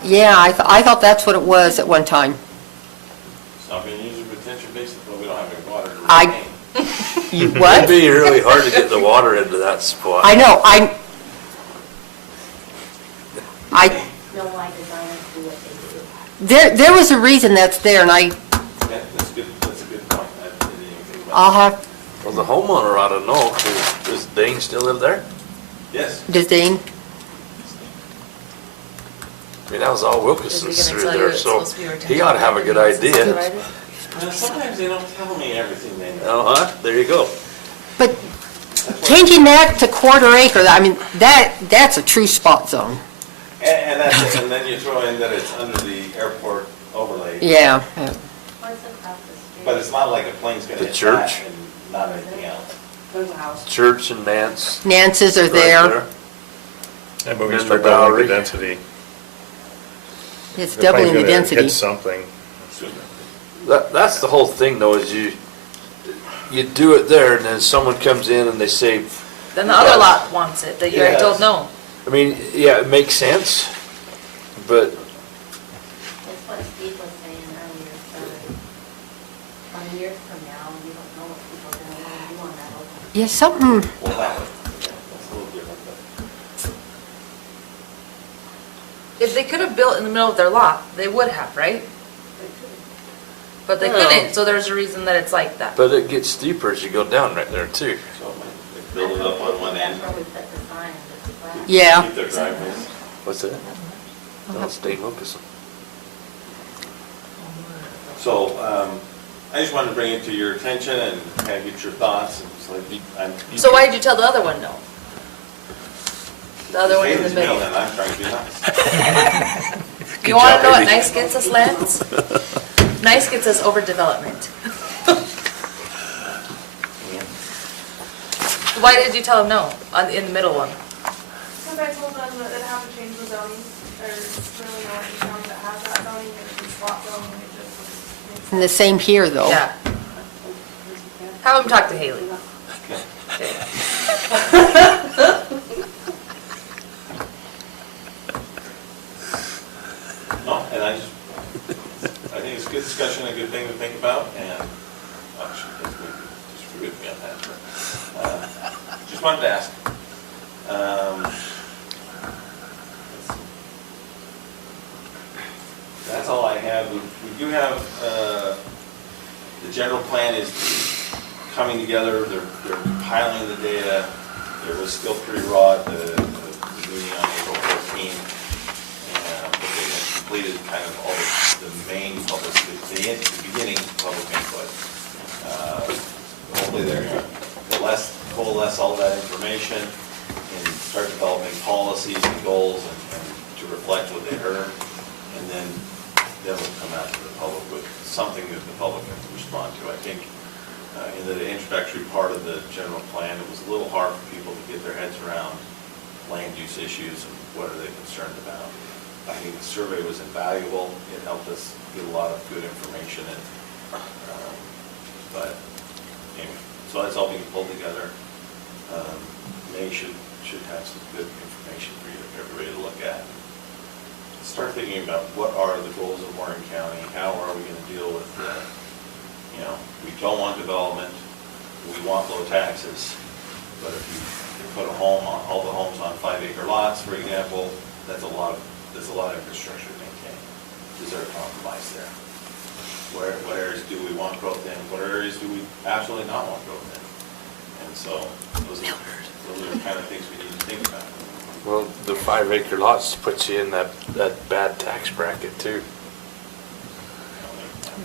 but I. Yeah, I thought that's what it was at one time. It's not being used as a retention basin, but we don't have any water to I- retain. You It'd what? be really hard to get the water into that spot. I know, Know why designers do what they do. there was a reason that's there, and Yeah, that's good, that's a good point. I didn't even think about I'll have, Well, the homeowner ought to know, 'cause does Dane still live there? that. Yes. does Dean? I mean, that was all Is Wilkinson's he gonna through tell you there, it's so supposed to be retention? he ought to have a good idea. Sometimes they don't tell me everything they know. Uh-huh, there you go. But changing that to quarter acre, I mean, that's a true spot zone. And that's it. And then you throw in that it's under the airport overlay. Yeah. What's across the street? But it's not like a plane's gonna The hit church? that and not anything else. There's a house. Church and Nance. Nance's are right there. Yeah, but we And start the building Bowery. the density. It's The doubling plane's the gonna density. hit something. That's the whole thing though, is you do it there and then someone comes in and they say, Then the other lot wants it, that you already told no. I mean, yeah, it makes sense, but That's what Steve was saying earlier, so 20 years from now, you don't know what people are gonna want to do on that open. Yeah, something, Well, that was, yeah, that's a little different, but. If they could have built in the middle of their lot, they would have, right? But they Well- couldn't, so there's a reason that it's like that. but it gets steeper as you go down right there too. So they build it up on one end. That's where we put the sign, the flag. yeah. Keep their driveways. What's that? That's Dane Wilkinson. So, I just wanted to bring it to your attention and kind of get your thoughts and it's like, So why did you tell the other one no? The other one in the Haley's mean, middle. and I'm trying to be nice. You want to know what nice gets us, Lance? Nice gets us overdevelopment. Why did you tell him no in the middle one? Because I told them that they'd have to change the zoning. There's really no other county that has that zoning, it's spot zoning, it just makes And the same here, though. Yeah. Have him talk to Haley. No, and I think it's a good discussion, a good thing to think about, and actually, disagree with me on that, but, just wanted to ask. That's all I have. We do have, the general plan is coming together, they're compiling the data. There was still pretty raw at the meeting on April 14th. But they had completed kind of all the main public, the beginning public input. Hopefully they're going to coalesce all that information and start developing policies and goals and to reflect what they heard. And then we'll come out to the public with something that the public can respond to. I think in the introductory part of the general plan, it was a little hard for people to get their heads around land use issues and what are they concerned about. I think the survey was invaluable. It helped us get a lot of good information in. But anyway, so that's all being pulled together. May should have some good information for you, everybody to look at. Start thinking about what are the goals of Warren County? How are we going to deal with we don't want development, we want low taxes, but if you put a home on, all the homes on 5-acre lots, for example, there's a lot of infrastructure to maintain. Is there a compromise there? What areas do we want growth in? What areas do we absolutely not want growth in? And so those are the kind of things we need to think about. Well, the 5-acre lots puts you in that bad tax bracket too.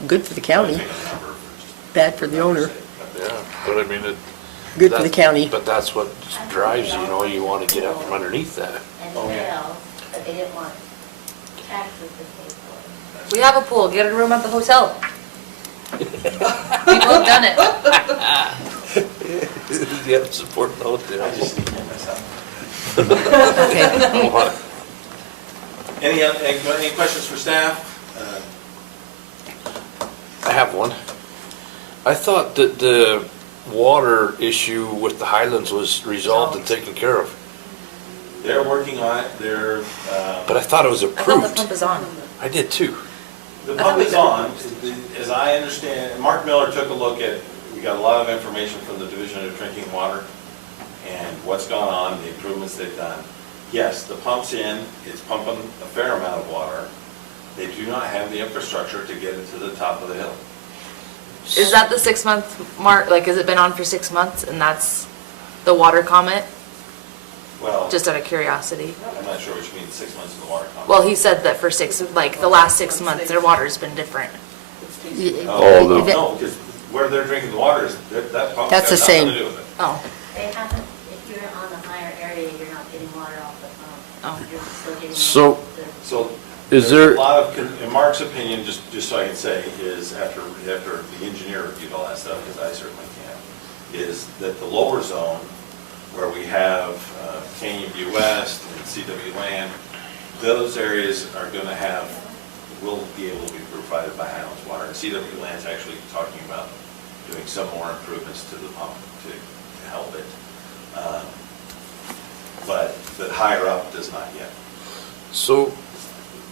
Good for the county, bad for the owner. Yeah, but I mean, Good for the county. But that's what drives you want to get out from underneath that. And sales, but they didn't want taxes to pay for it. We have a pool. Get a room at the hotel. People have done it. Yeah, support the hotel. I just need to myself. Okay. Any questions for staff? I have one. I thought that the water issue with the Highlands was resolved and taken care of. They're working on it. But I thought it was I thought the approved. pump is on. I did too. The pump is on, as I understand. Mark Miller took a look at, we got a lot of information from the Division of Drinking Water and what's gone on, the improvements they've done. Yes, the pump's in, it's pumping a fair amount of water. They do not have the infrastructure to get it to the top of the hill. Is that the 6-month mark? Like, has it been on for 6 months and that's the water comment? Well, Just out of curiosity. I'm not sure what you mean, 6 months of the water pump. Well, he said that for the last 6 months, their water's been different. Oh, the- No, because where they're drinking the water is, that pump That's has the nothing same. to do with it. Oh, They haven't, if you're on the higher area, you're not getting water off the pump. Oh. You're still getting. So- So Is there's there- a lot of, in Mark's opinion, just so I can say, is after the engineer reviewed all that stuff, because I certainly can't, is that the lower zone, where we have Canyon View West and CW Land, those areas are going to will be able to be provided by Highlands Water. And CW Land's actually talking about doing some more improvements to the pump to help it. But higher up does not yet. So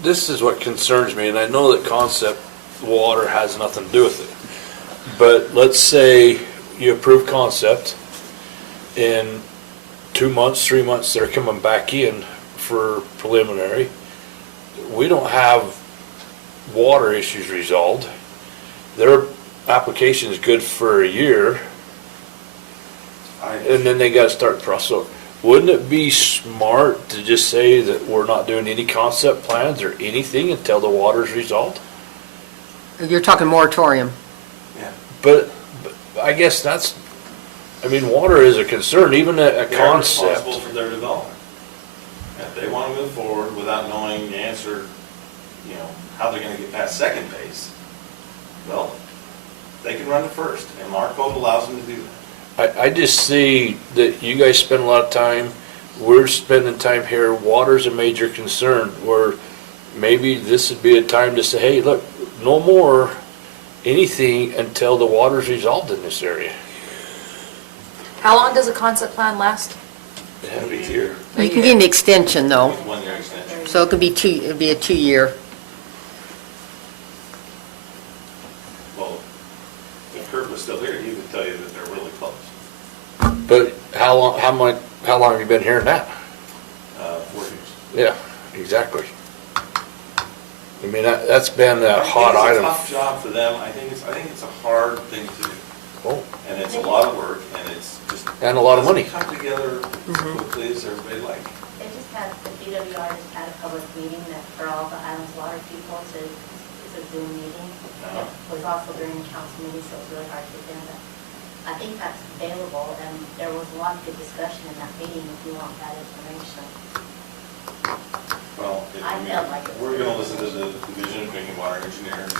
this is what concerns me, and I know that concept water has nothing to do with it. But let's say you approve concept, in 2 months, 3 months, they're coming back in for preliminary. We don't have water issues resolved. Their application is good for a year, and then they gotta start the process. So wouldn't it be smart to just say that we're not doing any concept plans or anything until the water's resolved? You're talking moratorium. But I guess water is a concern, even a They're concept. responsible for their development. And if they want to move forward without knowing the answer, you know, how they're going to get past second base, well, they can run to first, and our code allows them to do that. I just see that you guys spend a lot of time, we're spending time here, water's a major concern, where maybe this would be a time to say, hey, look, no more anything until the water's resolved in this area. How long does a concept plan last? It had to be here, You can get an extension, though, 1-year extension. so it could be it'd be a 2-year. Well, if Kurt was still here, he would tell you that they're really close. But how long have you been here now? 4 years. Yeah, exactly. I mean, that's been a hot item. I think it's a tough job for them. I think it's a hard thing to do. Oh, And it's a lot of work, and it's just. And a lot of money. Doesn't come together as quickly as everybody like. They just had, the DWR just had a public meeting that for all the Islands Water people it's a Zoom meeting. Uh-huh. It was also during the council meeting, so it's really hard to attend, but I think that's available, and there was a lot of good discussion in that meeting if you want that information. Well, I felt like it was we're going to good. listen to the Division of Drinking Water Engineers,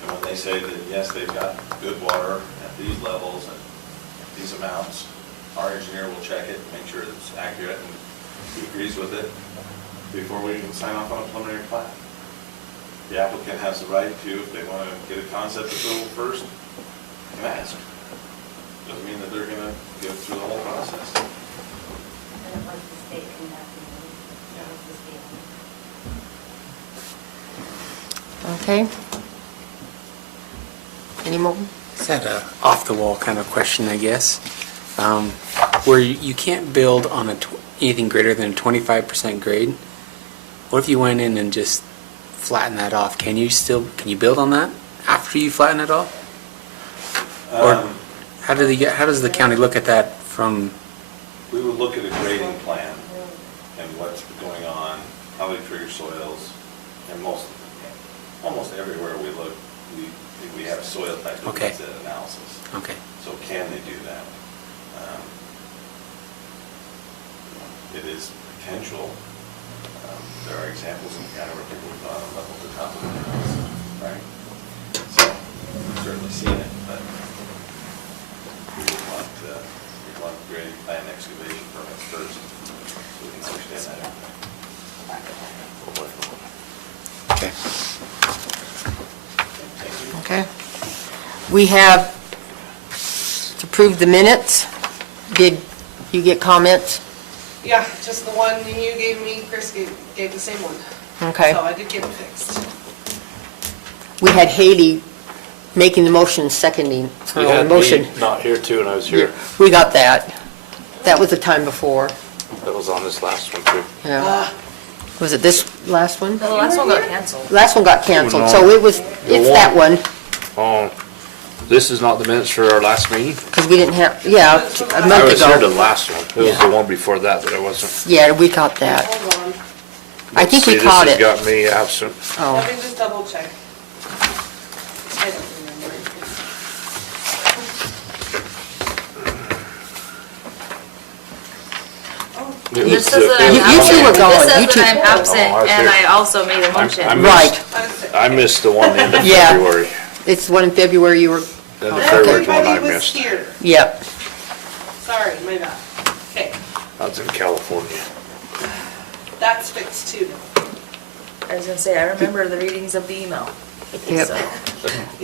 and when they say that, yes, they've got good water at these levels and these amounts, our engineer will check it, make sure it's accurate, and he agrees with it before we can sign off on a preliminary plat. The applicant has the right to, if they want to get a concept approval first, can ask. Doesn't mean that they're going to go through the whole process. And it was the state conducting the meeting. That was the state. Okay? Any more? Is that a off-the-wall kind of question, I guess? Where you can't build on anything greater than a 25% grade? What if you went in and just flattened that off? Can you build on that after you flatten it off? Or how does the county look at that from? We would look at a grading plan and what's going on, how they trigger soils, and almost everywhere we look, we have soil type Okay. analysis. Okay. So can they do that? It is potential. There are examples in the county where people have gone and leveled the top of the house, right? So we've certainly seen it, but we would want grading plan excavation permits first, so we can understand that. Okay. Thank you. Okay. We have to approve the minutes. Did you get comments? Yeah, just the one you gave me, Chris gave the same one. Okay. So I did get it fixed. We had Haley making the motion, seconding her You own had motion. me not here too, and I was here. We got that. That was the time before. That was on this last one too. Yeah. Was it this last one? The last one got canceled. Last one got canceled, no. so it's that one, Oh, this is not the minutes for our last meeting? because we didn't have, yeah, a I month was here the ago. last one. It was the one before that I wasn't. Yeah, we got that. Hold on, I think we See, caught This it. has got me absent. Oh, let me just double check. I don't remember. It This was says the- that it I'm was You the absent. two were one- gone. This You says two- that I'm absent, Oh, I was and here. I also made a motion. I right. missed, I missed the one in Yeah. February. It's the one in February you were, Then the February one I Everybody was missed. here. yep. Sorry, my bad. Okay, I was in California. that's fixed too. I was gonna say, I remember the readings of the email. Yep. So,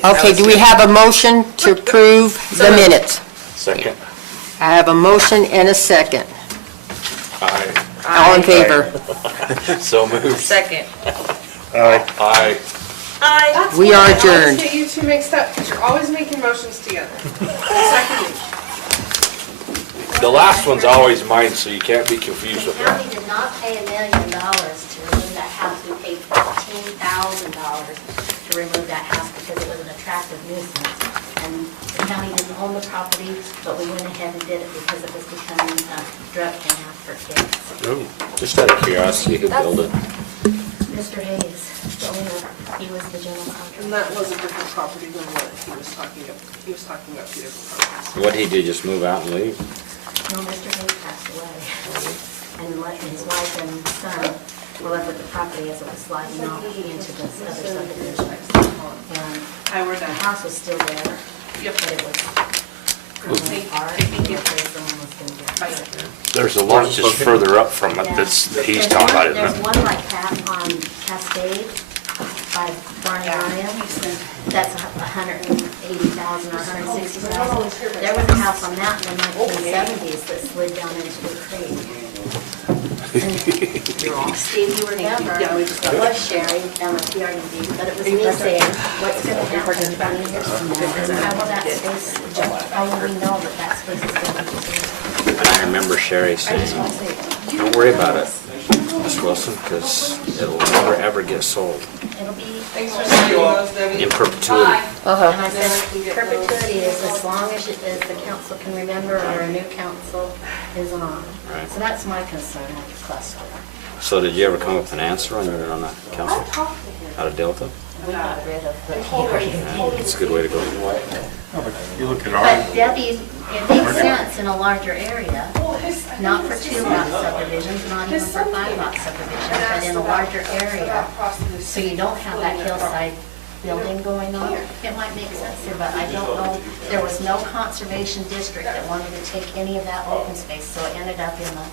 Okay, do we have a motion to approve the minutes? Second. I have a motion and a second. Aye. All in favor? So moved. second. Aye. Aye. That's We why are I always adjourned. get you two mixed up, because you're always making motions together. Seconding. The last one's always mine, so you can't be confused with The that. county did not pay $1 million to remove that house. We paid $15,000 to remove that house because it was an attractive nuisance. And the county didn't own the property, but we went ahead and did it because it was becoming a drug hangout for kids. Ooh. Just out of curiosity, who built it? Mr. Hayes, the owner, he was the general And contractor. that was a different property than what he was talking about. He was talking about two different properties. What'd he do, just move out and leave? No, Mr. Hayes passed away. and his wife and son were left with the property as it was sliding off into this other subdivision. And the house was still there, but it was growing apart, and someone was going to get it. There's a lot just further up from it that he's talking about, isn't There's it? one like that on Cascade by Barney Ryan. That's 180,000 or 160,000. There was a house on that in the 1970s that slid down into the creek. And Steve, you remember, it was sharing down at PRD, but it was me saying, what's going to happen in 20 years from now? How will that space, how will we know that that space is going to be used? And I remember Sherry saying, don't worry about it, Ms. Wilson, because it'll never, ever get sold It'll be. in perpetuity. And I said, perpetuity is as long as the council can remember or a new council is on. Right. So that's my concern with the cluster. So did you ever come up with an answer when you were on the council? How to deal with it? We got rid of the. That's a good way to go. You look at But Debbie, it makes sense in a larger area, not for 2-lot subdivisions, not even for 5-lot subdivisions, but in a larger area, so you don't have that hillside building going on. It might make sense here, but I don't know, there was no conservation district that wanted to take any of that open space, so it ended up in the